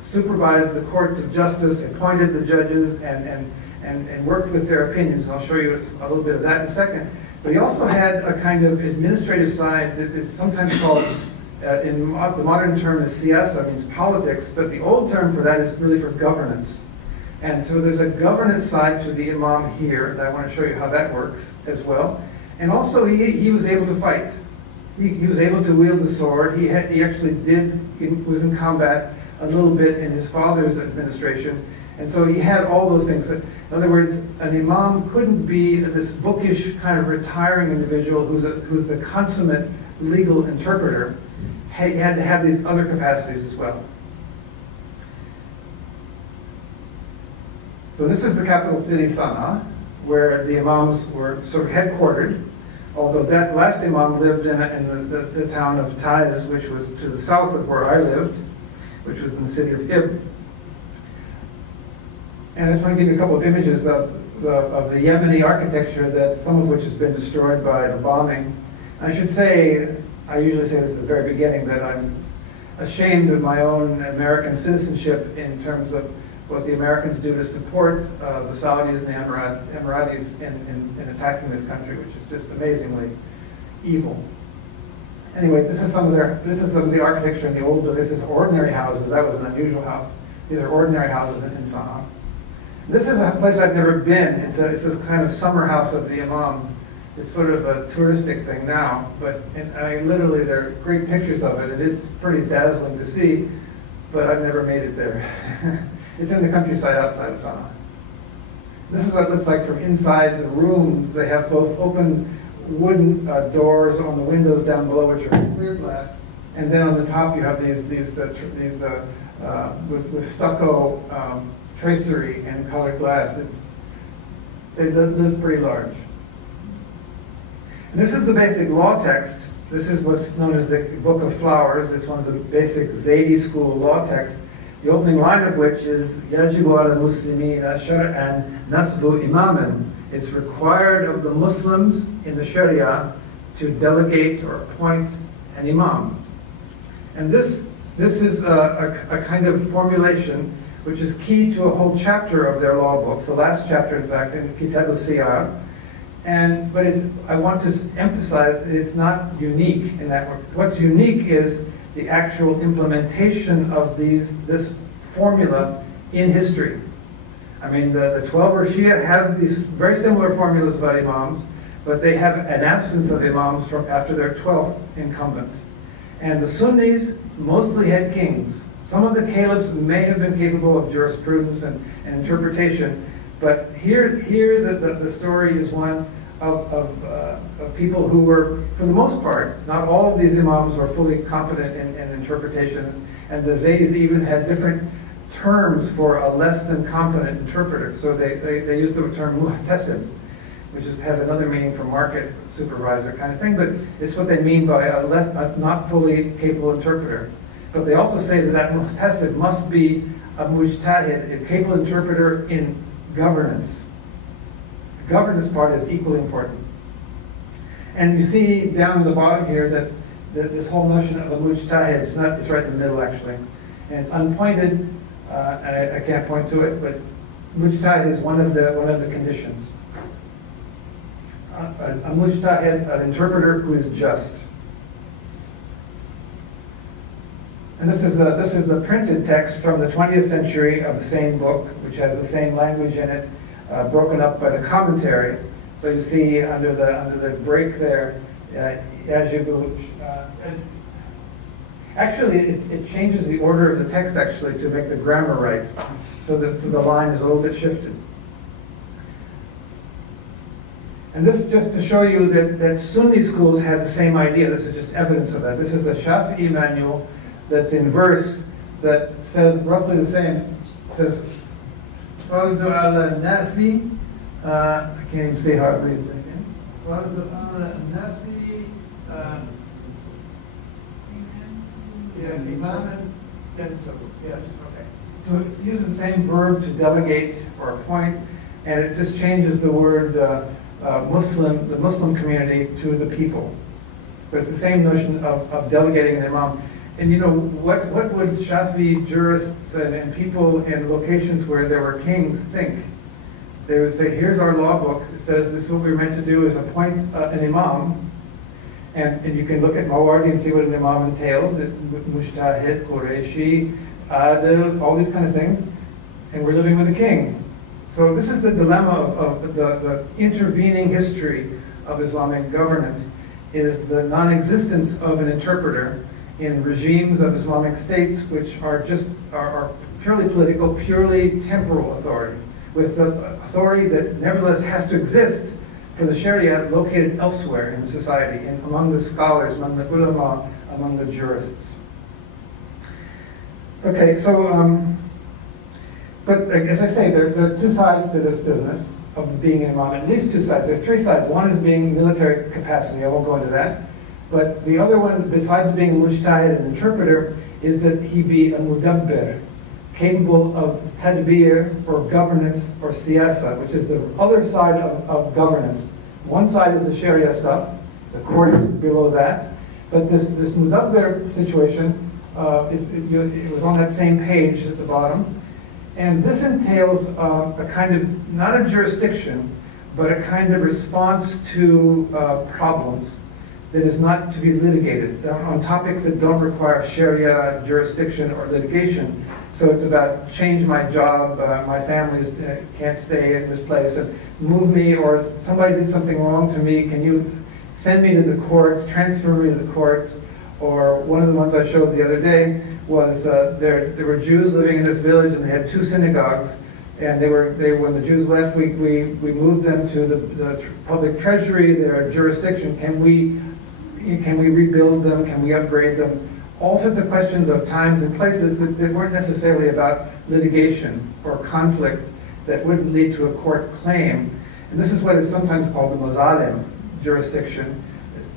supervised the courts of justice, appointed the judges, and worked with their opinions. And I'll show you a little bit of that in a second. But he also had a kind of administrative side that is sometimes called, in the modern term is siyasa, means politics, but the old term for that is really for governance. And so there's a governance side to the imam here, and I want to show you how that works as well. And also he was able to fight. He was able to wield the sword. He actually was in combat a little bit in his father's administration. And so he had all those things. In other words, an imam couldn't be this bookish kind of retiring individual who's the consummate legal interpreter. He had to have these other capacities as well. So this is the capital city, Sana'a, where the imams were sort of headquartered, although that last imam lived in the town of Taiz, which was to the south of where I lived, which was in the city of Ib. And I just want to give you a couple of images of the Yemeni architecture, that some of which has been destroyed by the bombing. I should say, I usually say this at the very beginning, that I'm ashamed of my own American citizenship in terms of what the Americans do to support the Saudis and the Emiratis in attacking this country, which is just amazingly evil. Anyway, this is some of the architecture in the old. This is ordinary houses. That was an unusual house. These are ordinary houses in Sana'a. This is a place I've never been. It's this kind of summer house of the imams. It's sort of a touristic thing now, but literally there are great pictures of it, and it's pretty dazzling to see, but I've never made it there. It's in the countryside outside of Sana'a. This is what it looks like from inside the rooms. They have both open wooden doors on the windows down below, which are clear glass, and then on the top you have these with stucco tracery and colored glass. They live pretty large. And this is the basic law text. This is what's known as the Book of Flowers. It's one of the basic Zaydi school law texts, the opening line of which is Yajibu ala muslimina shar'an nasbu imaman. It's required of the Muslims in the Sharia to delegate or appoint an imam. And this is a kind of formulation which is key to a whole chapter of their law books, the last chapter, in fact, in Kitab al-Siyar. But I want to emphasize that it's not unique in that way. What's unique is the actual implementation of this formula in history. I mean, the 12 Shia have these very similar formulas about imams, but they have an absence of imams from after their 12th incumbent. And the Sunnis mostly had kings. Some of the caliphs may have been capable of jurisprudence and interpretation, but here the story is one of people who were, for the most part, not all of these imams were fully competent in interpretation, and the Zaydis even had different terms for a less than competent interpreter. So they used the term muhtasib, which has another meaning for market supervisor kind of thing, but it's what they mean by a not fully capable interpreter. But they also say that muhtasib must be a mujtahid, a capable interpreter in governance. The governance part is equally important. And you see down in the bottom here that this whole notion of a mujtahid, it's right in the middle actually, and it's unpointed, and I can't point to it, but mujtahid is one of the conditions. A mujtahid, an interpreter who is just. And this is the printed text from the 20th century of the same book, which has the same language in it, broken up by the commentary. So you see under the break there, yajibu. Actually, it changes the order of the text actually to make the grammar right, so the line is a little bit shifted. And this just to show you that Sunni schools had the same idea. This is just evidence of that. This is a Shafi'i manual that's in verse that says roughly the same. It says, "Fardu ala nasi." I can't even say how it reads again. "Fardu ala nasi." Yes. Okay. So it uses the same verb to delegate or appoint, and it just changes the word Muslim, the Muslim community, to the people. But it's the same notion of delegating the imam. And you know, what would Shafi'i jurists and people in locations where there were kings think? They would say, here's our law book. It says this is what we're meant to do, is appoint an imam. And you can look at Mawardi and see what an imam entails. Mujtahid, Qureshi, Adil, all these kind of things. And we're living with a king. So this is the dilemma of the intervening history of Islamic governance, is the non-existence of an interpreter in regimes of Islamic states which are purely political, purely temporal authority, with the authority that nevertheless has to exist for the Sharia located elsewhere in society, among the scholars, among the ulama, among the jurists. Okay, so, but as I say, there are two sides to this business of being an imam, and these two sides, there are three sides. One is being military capacity, I won't go into that. But the other one, besides being a mujtahid, an interpreter, is that he be a mudabbir, capable of tadbir, or governance, or siyasa, which is the other side of governance. One side is the Sharia stuff, the court is below that, but this mudabbir situation, it was on that same page at the bottom, and this entails a kind of, not a jurisdiction, but a kind of response to problems that is not to be litigated on topics that don't require Sharia jurisdiction or litigation. So it's about change my job, my family can't stay in this place, and move me, or somebody did something wrong to me, can you send me to the courts, transfer me to the courts? Or one of the ones I showed the other day was there were Jews living in this village, and they had 2 synagogues, and when the Jews left, we moved them to the public treasury, their jurisdiction. Can we rebuild them? Can we upgrade them? All sorts of questions of times and places that weren't necessarily about litigation or conflict that wouldn't lead to a court claim. And this is what is sometimes called the Muslim jurisdiction.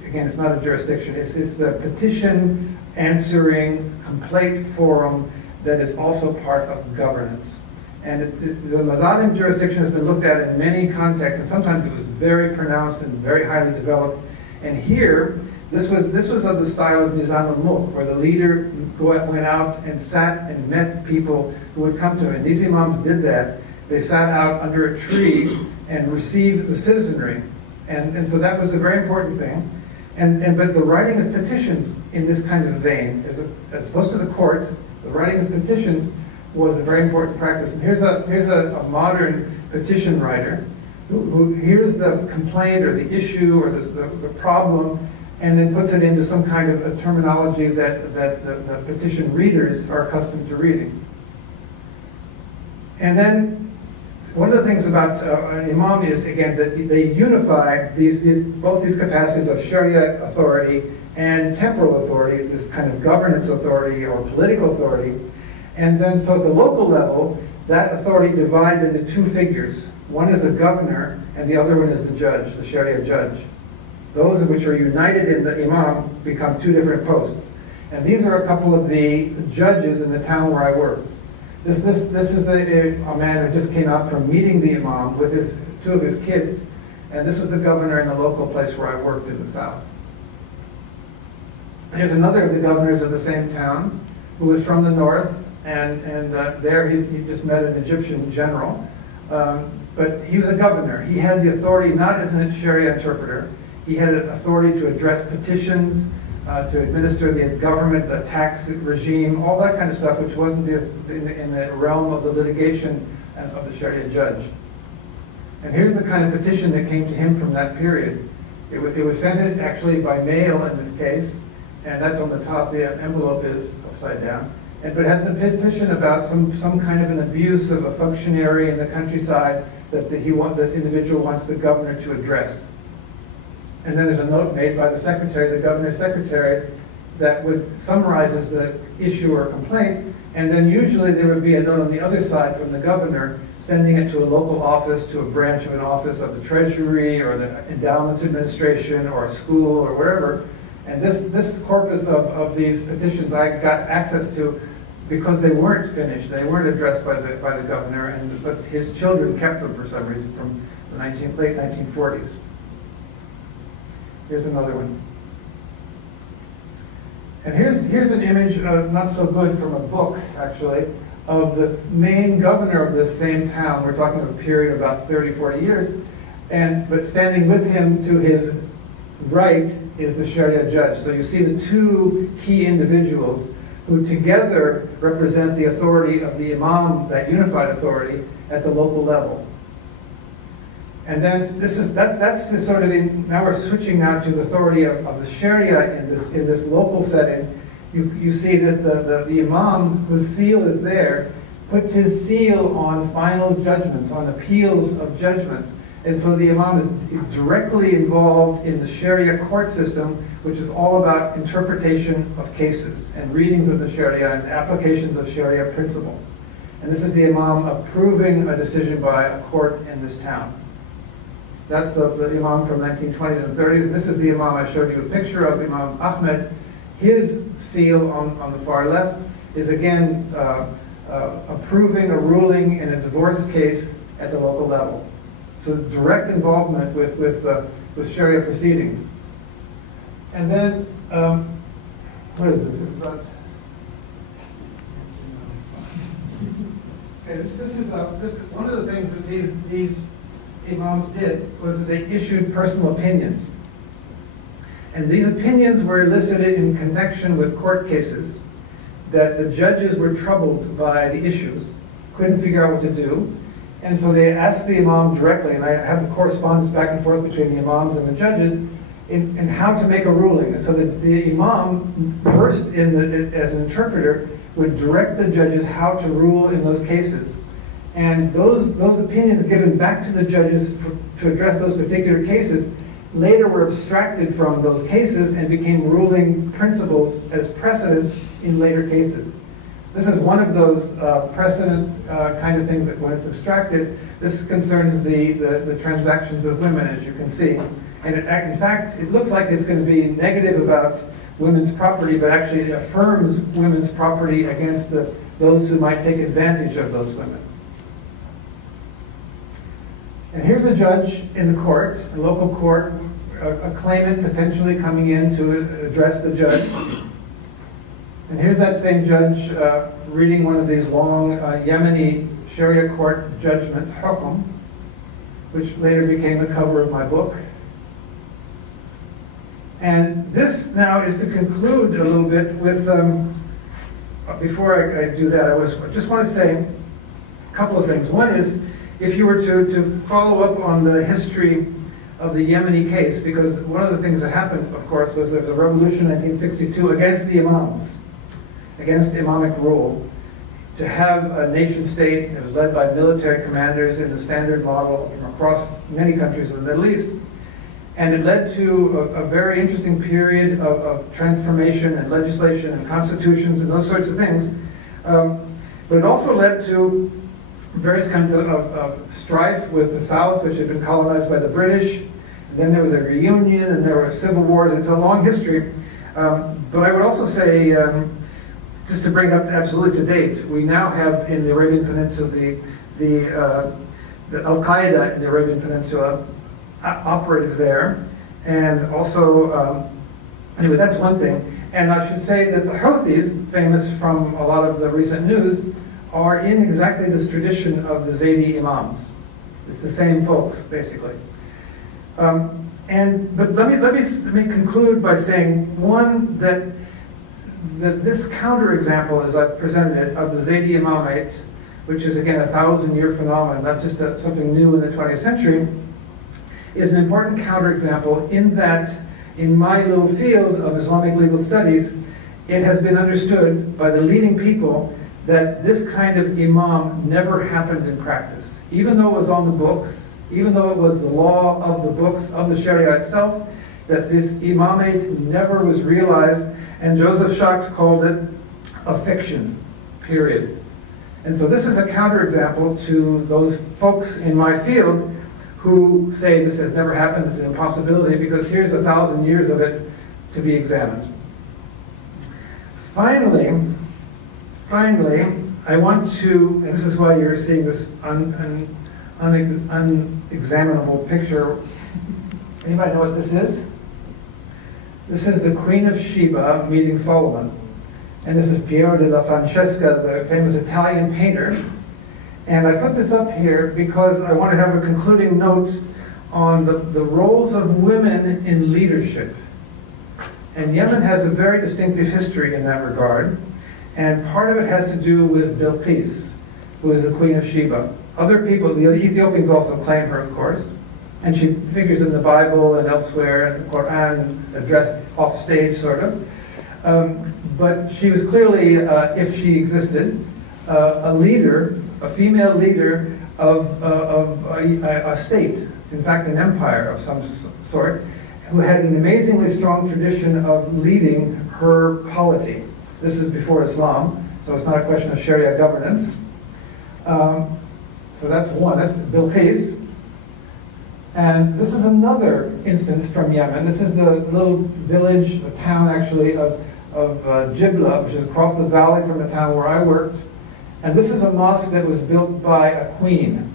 Again, it's not a jurisdiction. It's the petition answering complaint forum that is also part of governance. And the Muslim jurisdiction has been looked at in many contexts, and sometimes it was very pronounced and very highly developed. And here, this was of the style of Nizam al-Mulk, where the leader went out and sat and met people who would come to him. And these imams did that. They sat out under a tree and received the citizenry. And so that was a very important thing. But the writing of petitions in this kind of vein, as opposed to the courts, the writing of petitions was a very important practice. And here's a modern petition writer who hears the complaint or the issue or the problem, and then puts it into some kind of a terminology that the petition readers are accustomed to reading. And then one of the things about an imam is, again, that they unify both these capacities of Sharia authority and temporal authority, this kind of governance authority or political authority. And then so at the local level, that authority divides into 2 figures. One is the governor, and the other one is the judge, the Sharia judge. Those which are united in the imam become 2 different posts. And these are a couple of the judges in the town where I work. This is a man who just came out from meeting the imam with 2 of his kids, and this was the governor in the local place where I worked in the south. And here's another of the governors of the same town who was from the north, and there he just met an Egyptian general, but he was a governor. He had the authority not as a Sharia interpreter. He had an authority to address petitions, to administer the government, the tax regime, all that kind of stuff, which wasn't in the realm of the litigation of the Sharia judge. And here's the kind of petition that came to him from that period. It was sent actually by mail in this case, and that's on the top. The envelope is upside down. But it has a petition about some kind of an abuse of a functionary in the countryside that this individual wants the governor to address. And then there's a note made by the secretary, the governor's secretary, that summarizes the issue or complaint, and then usually there would be a note on the other side from the governor sending it to a local office, to a branch of an office of the Treasury or the Endowments Administration or a school or wherever. And this corpus of these petitions I got access to because they weren't finished. They weren't addressed by the governor, but his children kept them for some reason from the late 1940s. Here's another one. And here's an image, not so good, from a book, actually, of the main governor of this same town. We're talking of a period of about 30, 40 years. But standing with him to his right is the Sharia judge. So you see the 2 key individuals who together represent the authority of the imam, that unified authority, at the local level. And then that's the sort of now we're switching now to the authority of the Sharia in this local setting. You see that the imam, whose seal is there, puts his seal on final judgments, on appeals of judgments. And so the imam is directly involved in the Sharia court system, which is all about interpretation of cases and readings of the Sharia and applications of Sharia principle. And this is the imam approving a decision by a court in this town. That's the imam from 1920s and 30s. This is the imam I showed you a picture of, Imam Ahmed. His seal on the far left is again approving a ruling in a divorce case at the local level. So direct involvement with Sharia proceedings. And then, what is this? This is about. Okay, this is one of the things that these imams did was that they issued personal opinions. And these opinions were elicited in connection with court cases that the judges were troubled by the issues, couldn't figure out what to do. And so they asked the imam directly, and I have the correspondence back and forth between the imams and the judges, in how to make a ruling. And so the imam, versed as an interpreter, would direct the judges how to rule in those cases. And those opinions given back to the judges to address those particular cases later were abstracted from those cases and became ruling principles as precedents in later cases. This is one of those precedent kind of things that when it's abstracted, this concerns the transactions of women, as you can see. And in fact, it looks like it's going to be negative about women's property, but actually it affirms women's property against those who might take advantage of those women. And here's a judge in the court, a local court, a claimant potentially coming in to address the judge. And here's that same judge reading one of these long Yemeni Sharia court judgments, hukum, which later became the cover of my book. And this now is to conclude a little bit with, before I do that, I just want to say a couple of things. One is, if you were to follow up on the history of the Yemeni case, because one of the things that happened, of course, was there was a revolution in 1962 against the imams, against imamic rule, to have a nation state that was led by military commanders in the standard model from across many countries in the Middle East. And it led to a very interesting period of transformation and legislation and constitutions and those sorts of things. But it also led to various kinds of strife with the South, which had been colonized by the British. And then there was a reunion, and there were civil wars. It's a long history. But I would also say, just to bring it up absolutely to date, we now have in the Arabian Peninsula the Al-Qaeda in the Arabian Peninsula operative there. And also, anyway, that's one thing. And I should say that the Houthis, famous from a lot of the recent news, are in exactly this tradition of the Zaydi imams. It's the same folks, basically. But let me conclude by saying, one, that this counterexample, as I've presented it, of the Zaydi imamate, which is again a 1,000-year phenomenon, not just something new in the 20th century, is an important counterexample in that, in my little field of Islamic legal studies, it has been understood by the leading people that this kind of imam never happened in practice. Even though it was on the books, even though it was the law of the books of the Sharia itself, that this imamate never was realized, and Joseph Schacht called it a fiction, period. And so this is a counterexample to those folks in my field who say this has never happened, it's an impossibility, because here's 1,000 years of it to be examined. Finally, I want to, and this is why you're seeing this unexaminable picture. Anybody know what this is? This is the Queen of Sheba meeting Solomon. And this is Piero della Francesca, the famous Italian painter. And I put this up here because I want to have a concluding note on the roles of women in leadership. And Yemen has a very distinctive history in that regard. And part of it has to do with Bilqis, who is the Queen of Sheba. Other people, the Ethiopians also claim her, of course. And she figures in the Bible and elsewhere, and the Quran, addressed off stage, sort of. But she was clearly, if she existed, a leader, a female leader of a state, in fact an empire of some sort, who had an amazingly strong tradition of leading her polity. This is before Islam, so it's not a question of Sharia governance. So that's one, that's Bilqis. And this is another instance from Yemen. This is the little village, the town actually, of Jibla, which is across the valley from the town where I worked. And this is a mosque that was built by a queen,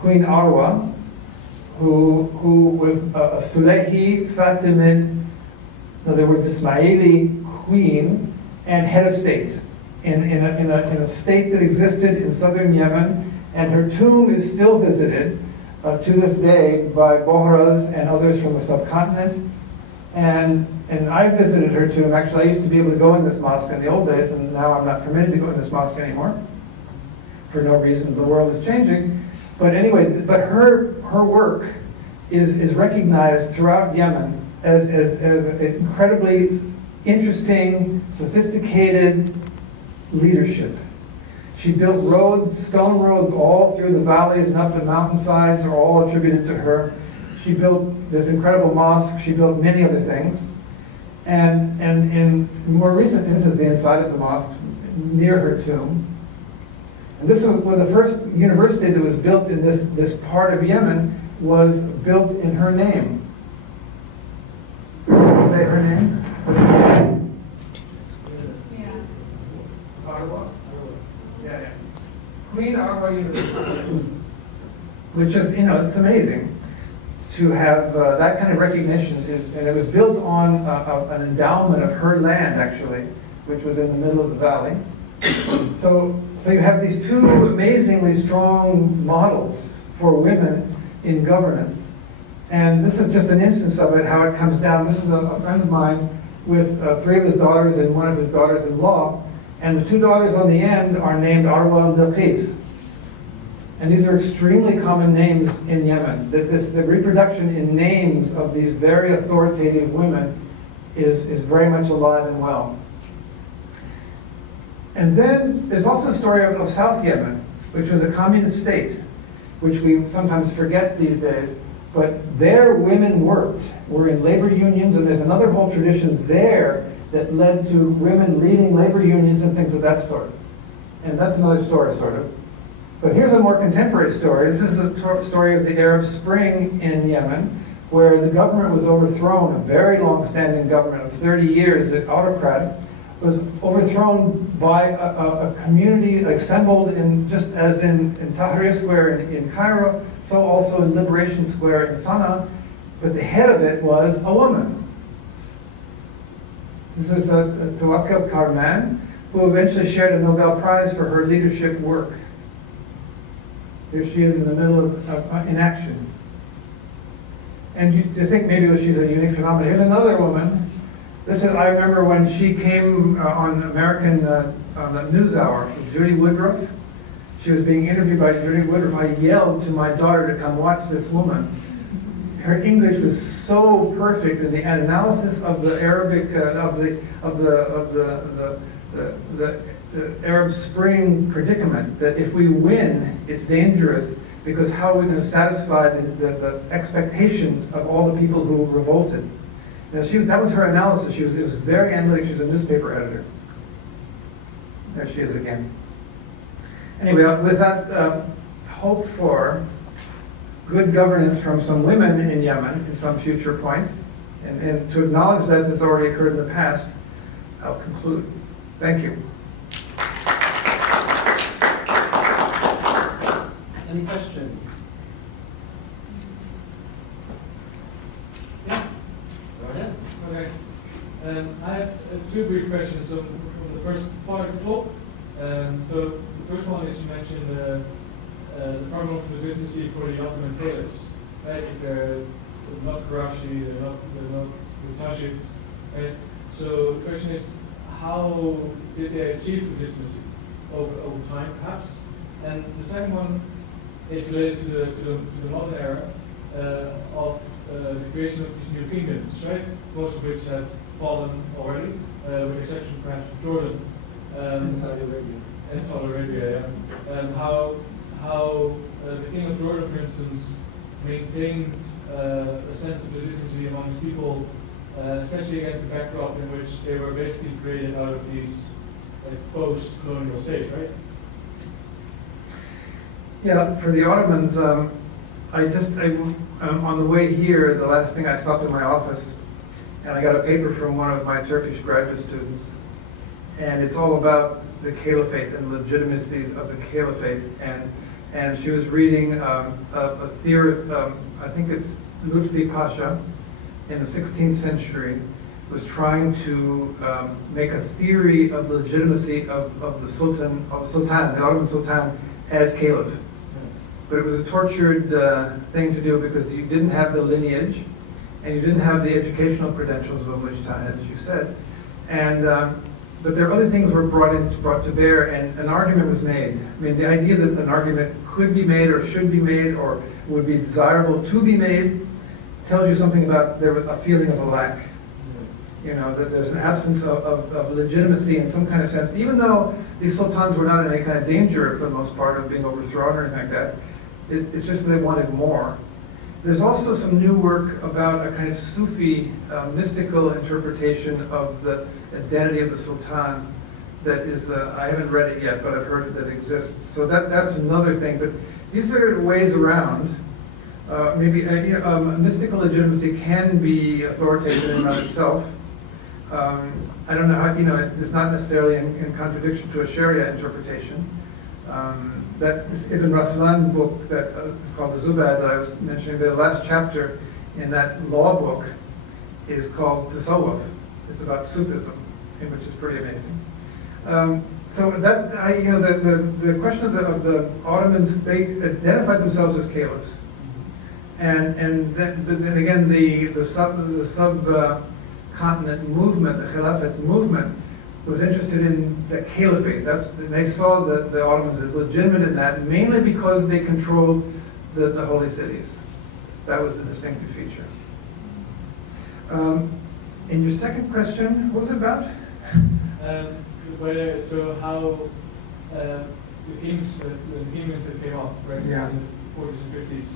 Queen Arwa, who was a Sulehi, Fatimid, in other words, Ismaili queen and head of state in a state that existed in southern Yemen, and her tomb is still visited to this day by Bohras and others from the subcontinent. And I visited her tomb. Actually, I used to be able to go in this mosque in the old days, and now I'm not permitted to go in this mosque anymore for no reason. The world is changing. But anyway, but her work is recognized throughout Yemen as incredibly interesting, sophisticated leadership. She built roads, stone roads, all through the valleys and up the mountainsides, are all attributed to her. She built this incredible mosque. She built many other things. And in more recent, this is the inside of the mosque, near her tomb. And this was when the first university that was built in this part of Yemen was built in her name. Say her name? Yeah. Arwa? Yeah. Queen Arwa University. Which is, it's amazing to have that kind of recognition. And it was built on an endowment of her land, actually, which was in the middle of the valley. So you have these two amazingly strong models for women in governance. And this is just an instance of it, how it comes down. This is a friend of mine with 3 of his daughters and 1 of his daughters-in-law. And the 2 daughters on the end are named Arwa and Bilqis. And these are extremely common names in Yemen. The reproduction in names of these very authoritative women is very much alive and well. And then there's also a story of South Yemen, which was a communist state, which we sometimes forget these days. But there women were in labor unions, and there's another whole tradition there that led to women leading labor unions and things of that sort. And that's another story, sort of. But here's a more contemporary story. This is the story of the Arab Spring in Yemen, where the government was overthrown, a very long-standing government of 30 years, the autocrat, was overthrown by a community assembled in, just as in Tahrir Square in Cairo, so also in Liberation Square in Sana'a, but the head of it was a woman. This is Tawakkul Karman, who eventually shared a Nobel Prize for her leadership work. Here she is in the middle of inaction. And you think maybe she's a unique phenomenon. Here's another woman. This is, I remember when she came on American on the NewsHour with Judy Woodruff. She was being interviewed by Judy Woodruff. I yelled to my daughter to come watch this woman. Her English was so perfect in the analysis of the Arabic the Arab Spring predicament, that if we win, it's dangerous, because how are we going to satisfy the expectations of all the people who revolted? Now that was her analysis. It was very analytic. She was a newspaper editor. There she is again. Anyway, with that hope for good governance from some women in Yemen in some future point, and to acknowledge that it's already occurred in the past, I'll conclude. Thank you. Any questions? Yeah, go ahead. Okay. I have 2 brief questions on the first part of the talk. So the first one is, you mentioned the problem of legitimacy for the Ottoman caliphs. Right? They're not Qurashi, they're not the Tajiks. Right? So the question is, how did they achieve legitimacy over time, perhaps? And the second one is related to the modern era of the creation of these new kingdoms, right? Most of which have fallen already, with the exception perhaps of Jordan. And Saudi Arabia. And Saudi Arabia, yeah. And how the king of Jordan, for instance, maintained a sense of legitimacy amongst people, especially against the backdrop in which they were basically created out of these post-colonial states, right? Yeah, for the Ottomans, on the way here, the last thing I stopped in my office, and I got a paper from one of my Turkish graduate students. and it's all about the caliphate and legitimacy of the caliphate. And she was reading a theory, I think it's Lutfi Pasha, in the 16th century, was trying to make a theory of the legitimacy of the Sultan, the Ottoman Sultan, as caliph. But it was a tortured thing to do because you didn't have the lineage, and you didn't have the educational credentials of a mujtahid, as you said. And but there are other things were brought to bear, and an argument was made. I mean, the idea that an argument could be made or should be made or would be desirable to be made tells you something about there was a feeling of a lack. You know, that there's an absence of legitimacy in some kind of sense, even though these sultans were not in any kind of danger for the most part of being overthrown or anything like that. It's just that they wanted more. There's also some new work about a kind of Sufi mystical interpretation of the identity of the sultan that is, I haven't read it yet, but I've heard that it exists. So that's another thing. But these are ways around. Maybe mystical legitimacy can be authoritative in and of itself. I don't know how, it's not necessarily in contradiction to a Sharia interpretation. That Ibn Raslan book that is called the Zubad that I was mentioning, the last chapter in that law book is called Tasawwuf. It's about Sufism, which is pretty amazing. So that the question of the Ottomans, they identified themselves as caliphs, and then again the subcontinent movement, the Khilafat movement, was interested in the caliphate. They saw the Ottomans as legitimate in that, mainly because they controlled the holy cities. That was the distinctive feature. And your second question, what was it about? How the kings that came up, right, Yeah. in the 40s and 50s,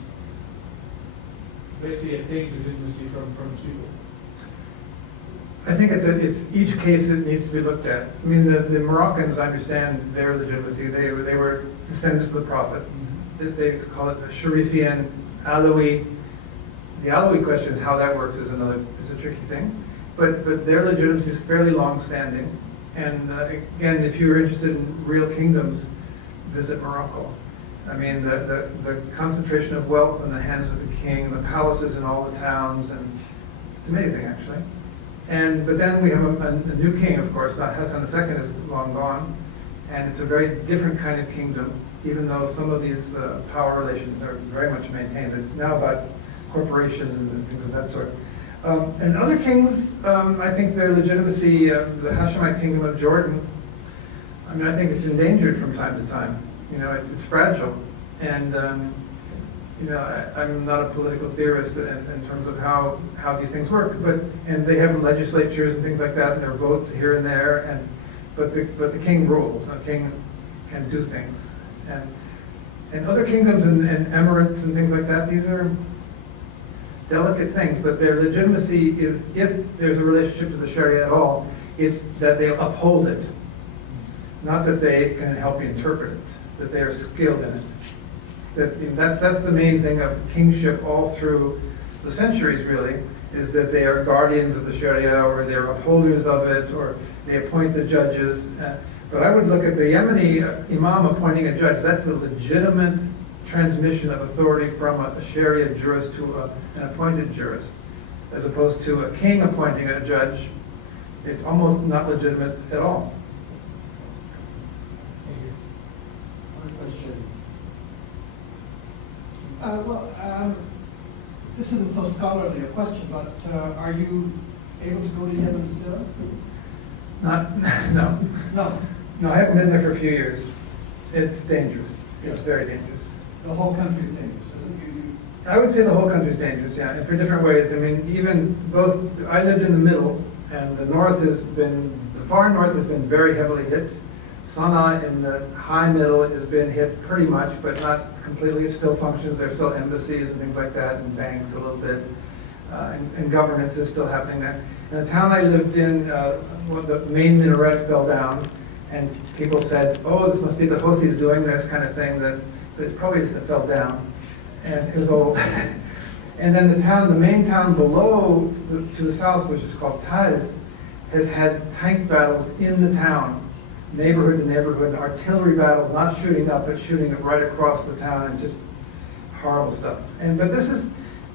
basically attained legitimacy from people. I think it's each case that needs to be looked at. I mean, the Moroccans understand their legitimacy. They were descendants of the Prophet. They call it the Sharifian Alawi. The Alawi question is how that works is a tricky thing. But their legitimacy is fairly long-standing. And again, if you're interested in real kingdoms, visit Morocco. I mean, the concentration of wealth in the hands of the king, the palaces in all the towns, and it's amazing, actually. But then we have a new king, of course. Not Hassan II is long gone, and it's a very different kind of kingdom. Even though some of these power relations are very much maintained, it's now about corporations and things of that sort. And other kings, I think their legitimacy, the Hashemite kingdom of Jordan, I mean, I think it's endangered from time to time. It's fragile, and I'm not a political theorist in terms of how these things work, and they have legislatures and things like that, and there are votes here and there, but the king rules. The king can do things, and other kingdoms and emirates and things like that. These are delicate things, but their legitimacy is, if there's a relationship to the Sharia at all, it's that they uphold it, not that they can help you interpret it, that they are skilled in it. That's the main thing of kingship all through the centuries, really, is that they are guardians of the Sharia, or they're upholders of it, or they appoint the judges. But I would look at the Yemeni Imam appointing a judge. That's a legitimate transmission of authority from a Sharia jurist to an appointed jurist, as opposed to a king appointing a judge. It's almost not legitimate at all. Other questions? This isn't so scholarly a question, but are you able to go to Yemen still? No. No, I haven't been there for a few years. It's dangerous. It's very dangerous. The whole country's dangerous, isn't it? I would say the whole country's dangerous, yeah, and for different ways. I mean, even I lived in the middle, and the far north has been very heavily hit. Sana'a in the high middle has been hit pretty much, but not completely. It still functions. There's still embassies and things like that, and banks a little bit, and governance is still happening there. In the town I lived in, the main minaret fell down, and people said, "Oh, this must be the Houthis doing this kind of thing." But it probably just fell down, and it was old. And then the main town below, to the south, which is called Taiz, has had tank battles in the town, neighborhood to neighborhood, artillery battles, not shooting up, but shooting right across the town, and just horrible stuff. But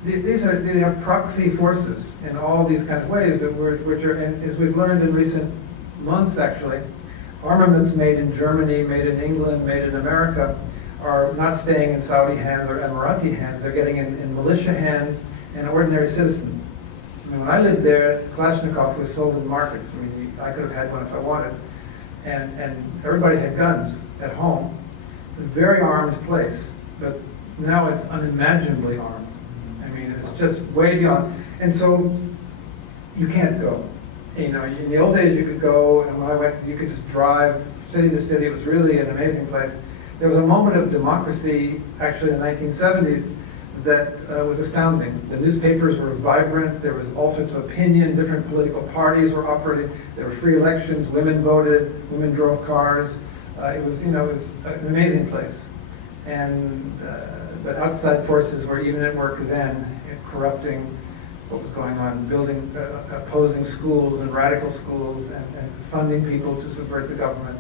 they have proxy forces in all these kinds of ways which are, and as we've learned in recent months actually, armaments made in Germany, made in England, made in America are not staying in Saudi hands or Emirati hands. They're getting in militia hands and ordinary citizens. I mean, when I lived there, Kalashnikov was sold in markets. I mean, I could have had one if I wanted. And everybody had guns at home. A very armed place, but now it's unimaginably armed. I mean, it's just way beyond. And so you can't go. You know, in the old days you could go, and when I went, you could just drive city to city. It was really an amazing place. There was a moment of democracy, actually in the 1970s, that was astounding. The newspapers were vibrant. There was all sorts of opinion. Different political parties were operating. There were free elections. Women voted. Women drove cars. It was an amazing place. And but outside forces were even at work then, corrupting what was going on, building, opposing schools and radical schools, and funding people to subvert the government.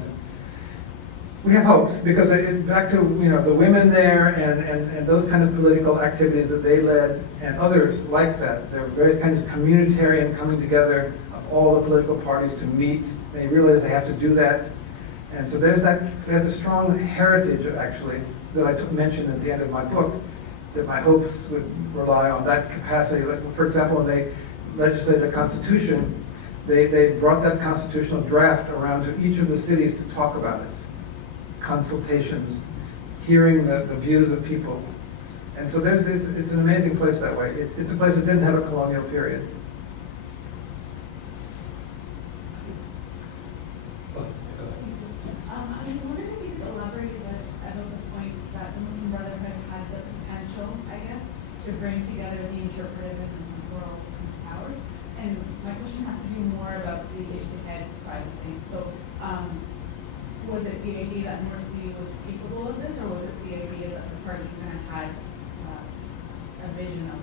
We have hopes because back to the women there and those kind of political activities that they led and others like that. There were various kinds of communitarian coming together of all the political parties to meet. They realize they have to do that, and so there's a strong heritage actually that I mentioned at the end of my book. That my hopes would rely on that capacity. Like, for example, when they legislated the Constitution, they brought that constitutional draft around to each of the cities to talk about it. Consultations, hearing the views of people. And so it's an amazing place that way. It's a place that didn't have a colonial period. I was wondering if you could elaborate a bit about the point that the Muslim Brotherhood had the potential, I guess, to bring together the interpretive and temporal powers. And my question has to do more about the ijtihad side of things. So, was it the idea that Morsi was capable of this, or was it the idea that the party kind of had a vision of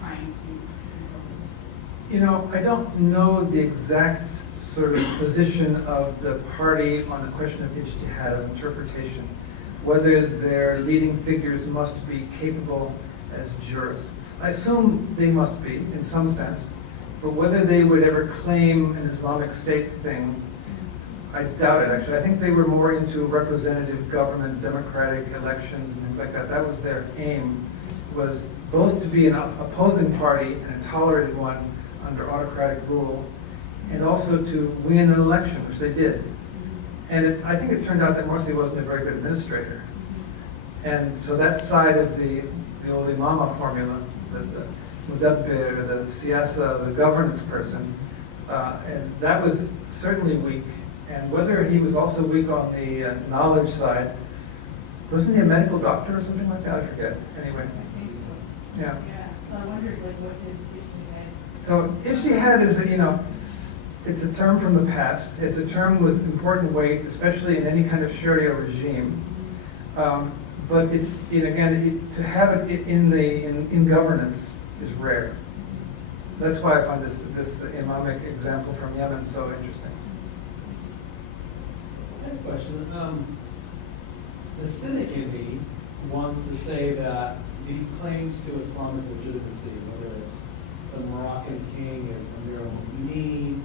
trying to control this? I don't know the exact sort of position of the party on the question of ijtihad, of interpretation, whether their leading figures must be capable as jurists. I assume they must be, in some sense, but whether they would ever claim an Islamic State thing, I doubt it, actually. I think they were more into representative government, democratic elections, and things like that. That was their aim, was both to be an opposing party and a tolerated one under autocratic rule, and also to win an election, which they did. And I think it turned out that Morsi wasn't a very good administrator. And so that side of the old Imama formula, the mudabbir, the siyasa, the governance person, and that was certainly weak. And whether he was also weak on the knowledge side, wasn't he a medical doctor or something like that? I forget. Anyway. Yeah. So I wondered what his ijtihad. So ijtihad is, it's a term from the past. It's a term with important weight, especially in any kind of Sharia regime. But to have it in governance is rare. That's why I find this imamic example from Yemen so interesting. I have a question. The cynic in me wants to say that these claims to Islamic legitimacy, whether it's the Moroccan king as Amir al-Mu'mineen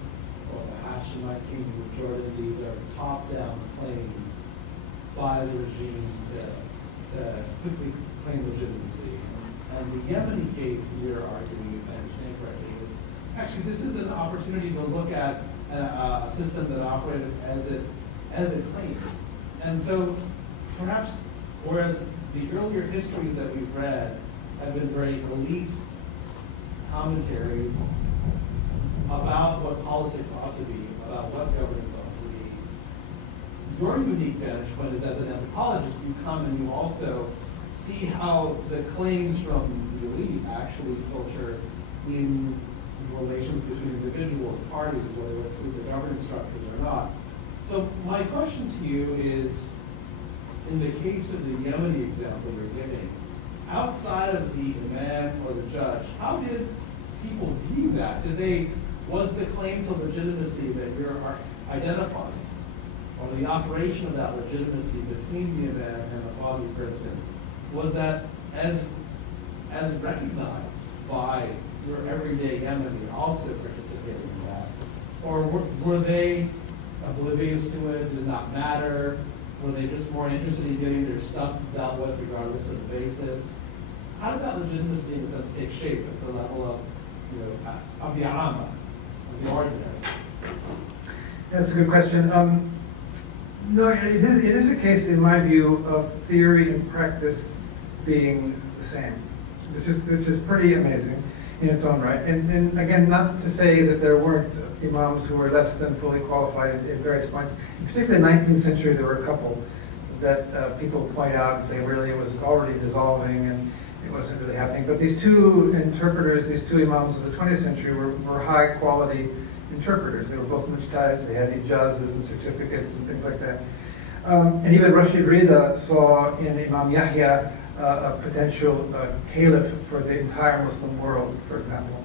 or the Hashemite king of Jordan, these are top-down claims by the regime to quickly claim legitimacy. And the Yemeni case you're arguing, if I understand correctly, is actually this is an opportunity to look at a system that operated as it claimed. And so perhaps, whereas the earlier histories that we've read have been very elite commentaries about what politics ought to be, about what governance ought to be, your unique vantage point is as an anthropologist, you come and you also see how the claims from the elite actually filter in relations between individuals, parties, whether it's through the governance structures or not. So my question to you is, in the case of the Yemeni example you're giving, outside of the imam or the judge, how did people view that? Did they Was the claim to legitimacy that you're identifying, or the operation of that legitimacy between the imam and the qadi, for instance, was that as recognized by your everyday Yemeni also participating in that? Or were they oblivious to it, did not matter? Were they just more interested in getting their stuff dealt with regardless of the basis? How did that legitimacy, in a sense, take shape at the level of, of the Amma, of the ordinary? That's a good question. No, it is a case, in my view, of theory and practice being the same, which is pretty amazing in its own right. And again, not to say that there weren't imams who were less than fully qualified at various points. Particularly in the 19th century, there were a couple that people point out and say, really, it was already dissolving and it wasn't really happening. But these two interpreters, these two imams of the 20th century were high-quality interpreters. They were both mujtahids, they had ijazas and certificates and things like that. And even Rashid Rida saw in Imam Yahya a potential caliph for the entire Muslim world, for example.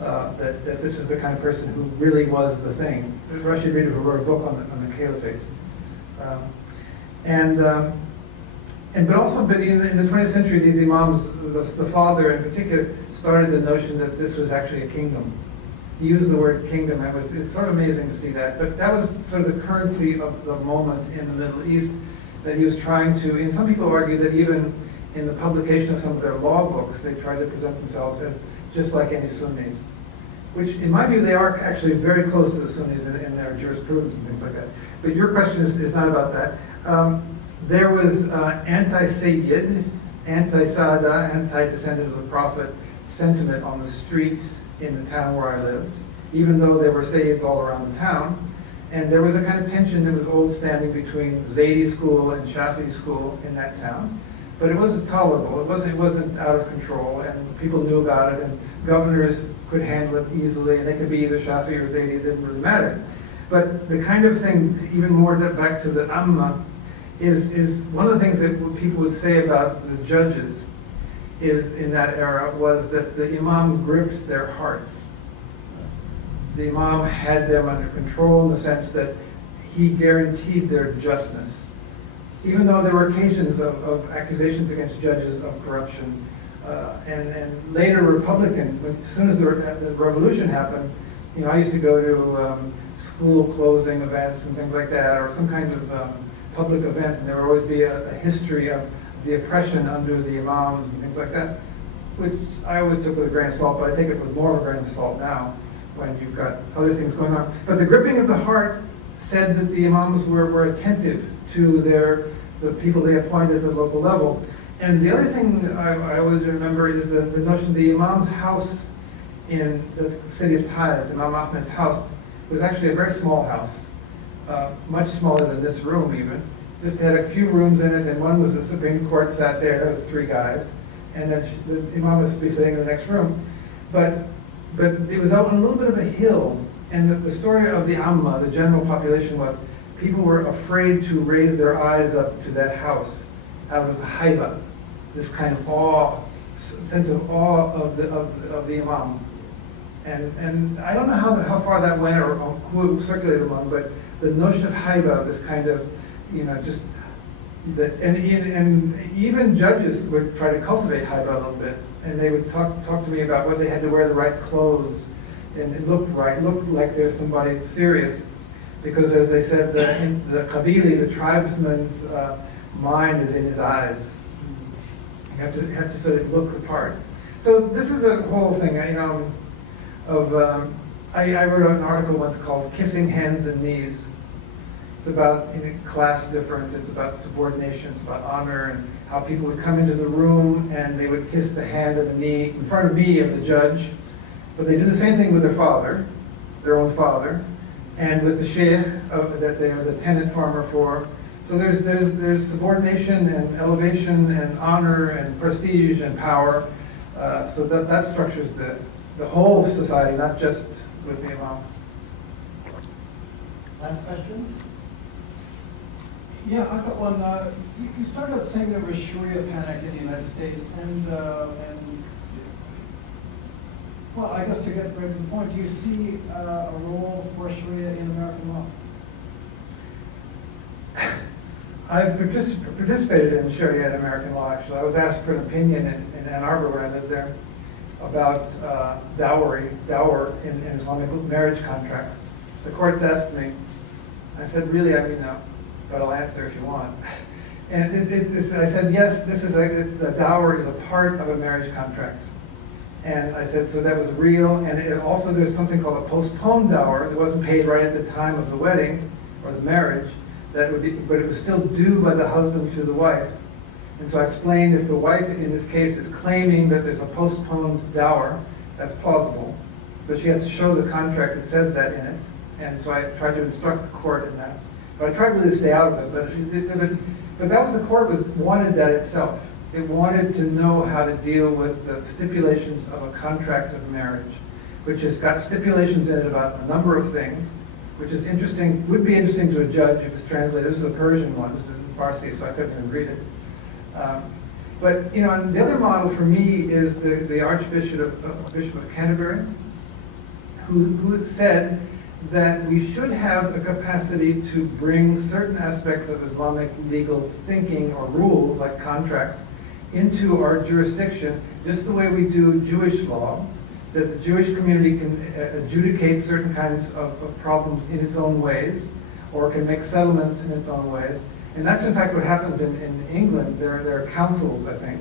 That this is the kind of person who really was the thing. Rashid Rida, who wrote a book on the caliphate. But also, in the 20th century, these imams, the father in particular, started the notion that this was actually a kingdom. He used the word kingdom. It's sort of amazing to see that. But that was sort of the currency of the moment in the Middle East that he was trying to, and some people argue that even in the publication of some of their law books, they tried to present themselves as just like any Sunnis. Which, in my view, they are actually very close to the Sunnis in their jurisprudence and things like that. But your question is not about that. There was anti-Sayyid, anti-Sada, anti-descendant of the Prophet sentiment on the streets in the town where I lived, even though there were Sayyids all around the town. And there was a kind of tension that was old standing between Zaydi school and Shafi'i school in that town. But it wasn't tolerable. It wasn't out of control, and people knew about it, and governors could handle it easily, and they could be either Shafi'i or Zaydi. It didn't really matter. But the kind of thing, even more back to the Amma, is one of the things that people would say about the judges is in that era was that the Imam gripped their hearts. The Imam had them under control in the sense that he guaranteed their justness. Even though there were occasions of accusations against judges of corruption, and later Republican, as soon as the revolution happened, I used to go to school closing events and things like that, or some kind of public event, and there would always be a history of the oppression under the imams and things like that, which I always took with a grain of salt, but I take it with more of a grain of salt now when you've got other things going on. But the gripping of the heart said that the imams were attentive to the people they appointed at the local level. And the other thing I always remember is the notion the imam's house in the city of Taiz, Imam Ahmed's house, was actually a very small house, much smaller than this room even. Just had a few rooms in it, and one was the Supreme Court sat there, there was 3 guys, and then the imam was to be sitting in the next room. But it was out on a little bit of a hill, and the story of the Amma, the general population, was people were afraid to raise their eyes up to that house out of haiba, this kind of awe, sense of awe of the imam. And I don't know how far that went or who it circulated among, but the notion of haiba, this kind of, just that, and even judges would try to cultivate haiba a little bit, and they would talk to me about whether they had to wear the right clothes, and it looked right, looked like there's somebody serious, because as they said, the Qabili, the tribesman's mind is in his eyes. You have to sort of look the part. So this is a whole thing, I wrote an article once called "Kissing Hands and Knees." It's about class difference, it's about subordination, it's about honor, and how people would come into the room and they would kiss the hand and the knee in front of me, of the judge. But they did the same thing with their father, their own father, and with the sheikh that they were the tenant farmer for. So there's subordination and elevation and honor and prestige and power. So that structures the whole society, not just with the imams. Last questions? Yeah, I've got one. You started out saying there was Sharia panic in the United States, and Well, I guess to get right to the point, do you see a role for Sharia in American law? I've participated in Sharia in American law, actually. I was asked for an opinion in Ann Arbor when I lived there about dower in Islamic marriage contracts. The courts asked me, I said, really, I mean, no, but I'll answer if you want. And I said, yes, the dower is a part of a marriage contract. And I said, so that was real, and it also there's something called a postponed dower that wasn't paid right at the time of the wedding or the marriage, but it was still due by the husband to the wife. And so I explained if the wife in this case is claiming that there's a postponed dower, that's plausible, but she has to show the contract that says that in it. And so I tried to instruct the court in that. But I tried really to stay out of it, but that was the court wanted that itself. It wanted to know how to deal with the stipulations of a contract of marriage, which has got stipulations in it about a number of things, which is interesting, would be interesting to a judge if it's translated. This is a Persian one, this is in Farsi, so I couldn't even read it. But you know, and the other model for me is the Archbishop of Canterbury, who said that we should have the capacity to bring certain aspects of Islamic legal thinking or rules, like contracts, into our jurisdiction, just the way we do Jewish law, that the Jewish community can adjudicate certain kinds of problems in its own ways, or can make settlements in its own ways. And that's in fact what happens in England. There are councils, I think,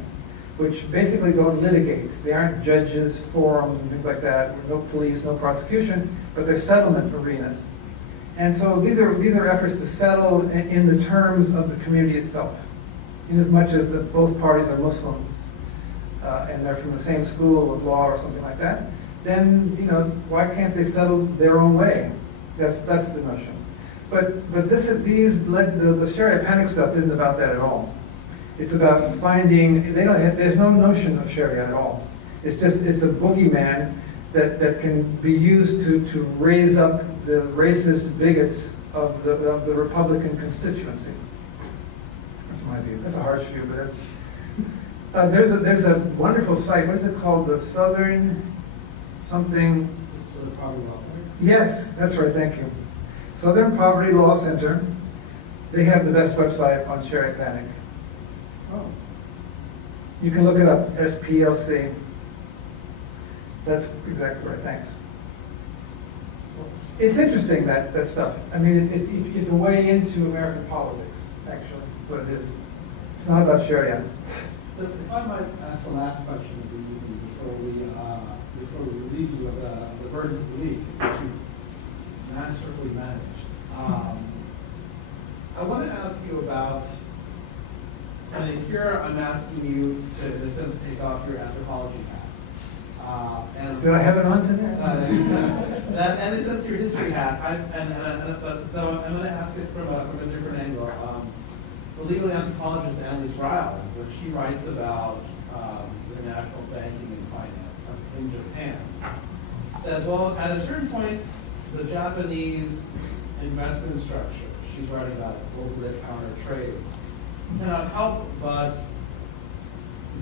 which basically go and litigate. They aren't judges, forums, and things like that. No police, no prosecution, but they're settlement arenas. And so these are efforts to settle in the terms of the community itself, in as much as both parties are Muslims and they're from the same school of law or something like that. Then why can't they settle their own way? That's the notion. But the Sharia panic stuff isn't about that at all. It's about finding, there's no notion of Sharia at all. It's a boogeyman that can be used to raise up the racist bigots of the Republican constituency. That's my view. That's a harsh view, but that's, there's a wonderful site. What is it called? The Southern something. Southern Poverty Law Center? Yes, that's right. Thank you. Southern Poverty Law Center. They have the best website on Sharia panic. Oh. You can look it up, SPLC. That's exactly right, thanks. It's interesting, that stuff. I mean, it's a way into American politics, actually, what it is. It's not about Sharia. So if I might ask the last question of the evening before we relieve you of the burdens of belief, which you masterfully managed. I want to ask you about, and here I'm asking you to, in a sense, take off your anthropology hat. Did I have it on today? And in a sense, your history hat. But I'm going to ask it from a different angle. The legal anthropologist Ali Jinnah, when she writes about international banking and finance in Japan, says, well, at a certain point, the Japanese investment structure, she's writing about global counter trades, cannot help but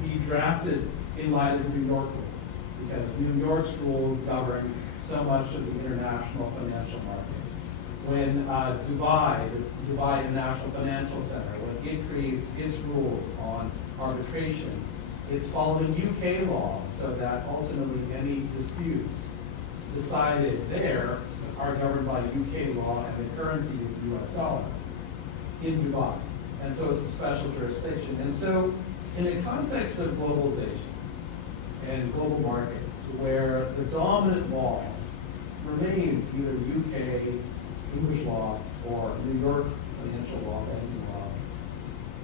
be drafted in light of New York rules, because New York's rules govern so much of the international financial market. When Dubai, the Dubai International Financial Center, when it creates its rules on arbitration, it's following UK law, so that ultimately any disputes decided there are governed by UK law, and the currency is the US dollar in Dubai. And so it's a special jurisdiction. And so in a context of globalization and global markets, where the dominant law remains either UK English law or New York financial law, banking law,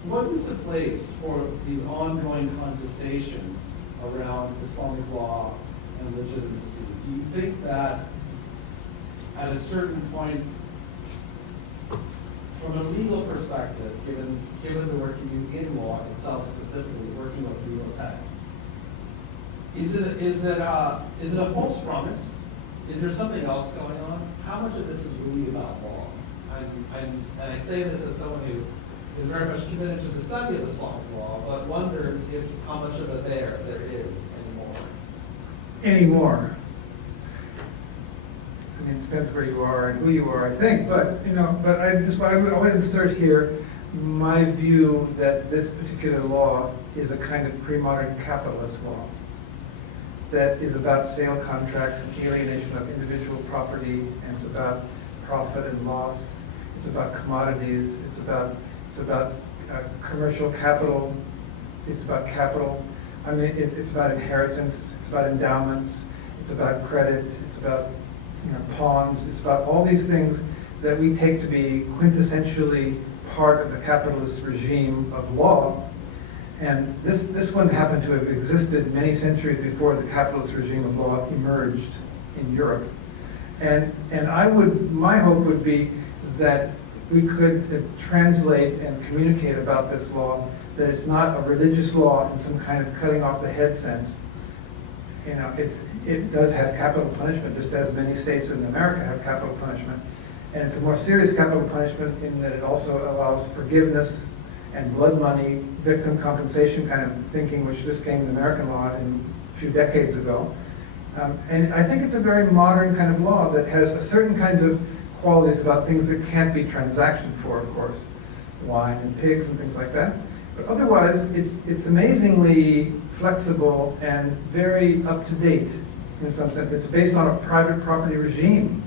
what is the place for these ongoing contestations around Islamic law and legitimacy? Do you think that at a certain point, from a legal perspective, given the work you do in law itself, specifically working with legal texts, is it a false promise? Is there something else going on? How much of this is really about law? And I say this as someone who is very much committed to the study of Islamic law, but wonders how much of it there is anymore. Anymore. mean, it depends where you are and who you are, I think. But I want to insert here my view that this particular law is a kind of pre-modern capitalist law that is about sale contracts and alienation of individual property, and it's about profit and loss. It's about commodities. It's about commercial capital. It's about capital. I mean, it's about inheritance. It's about endowments. It's about credit. It's about pawns. It's about all these things that we take to be quintessentially part of the capitalist regime of law. And this one happened to have existed many centuries before the capitalist regime of law emerged in Europe. And my hope would be that we could translate and communicate about this law that it's not a religious law in some kind of cutting off the head sense. It does have capital punishment, just as many states in America have capital punishment. And it's a more serious capital punishment in that it also allows forgiveness and blood money, victim compensation kind of thinking, which just came to American law a few decades ago. And I think it's a very modern kind of law that has a certain kinds of qualities about things that can't be transactioned for, of course, wine and pigs and things like that. But otherwise, it's amazingly flexible and very up to date in some sense. It's based on a private property regime.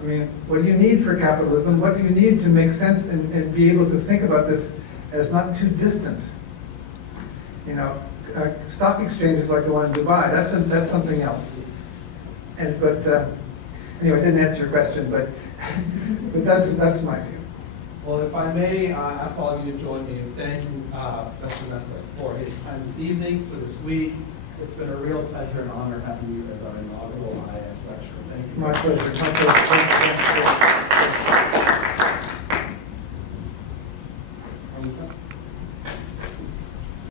I mean, what do you need for capitalism? What do you need to make sense and be able to think about this as not too distant? Stock exchanges like the one in Dubai, that's something else. Anyway, I didn't answer your question, but that's my view. Well, if I may ask all of you to join me in thanking Professor Meslick for his time this evening, for this week. It's been a real pleasure and honor having you as our inaugural IS lecturer. Thank you. My pleasure.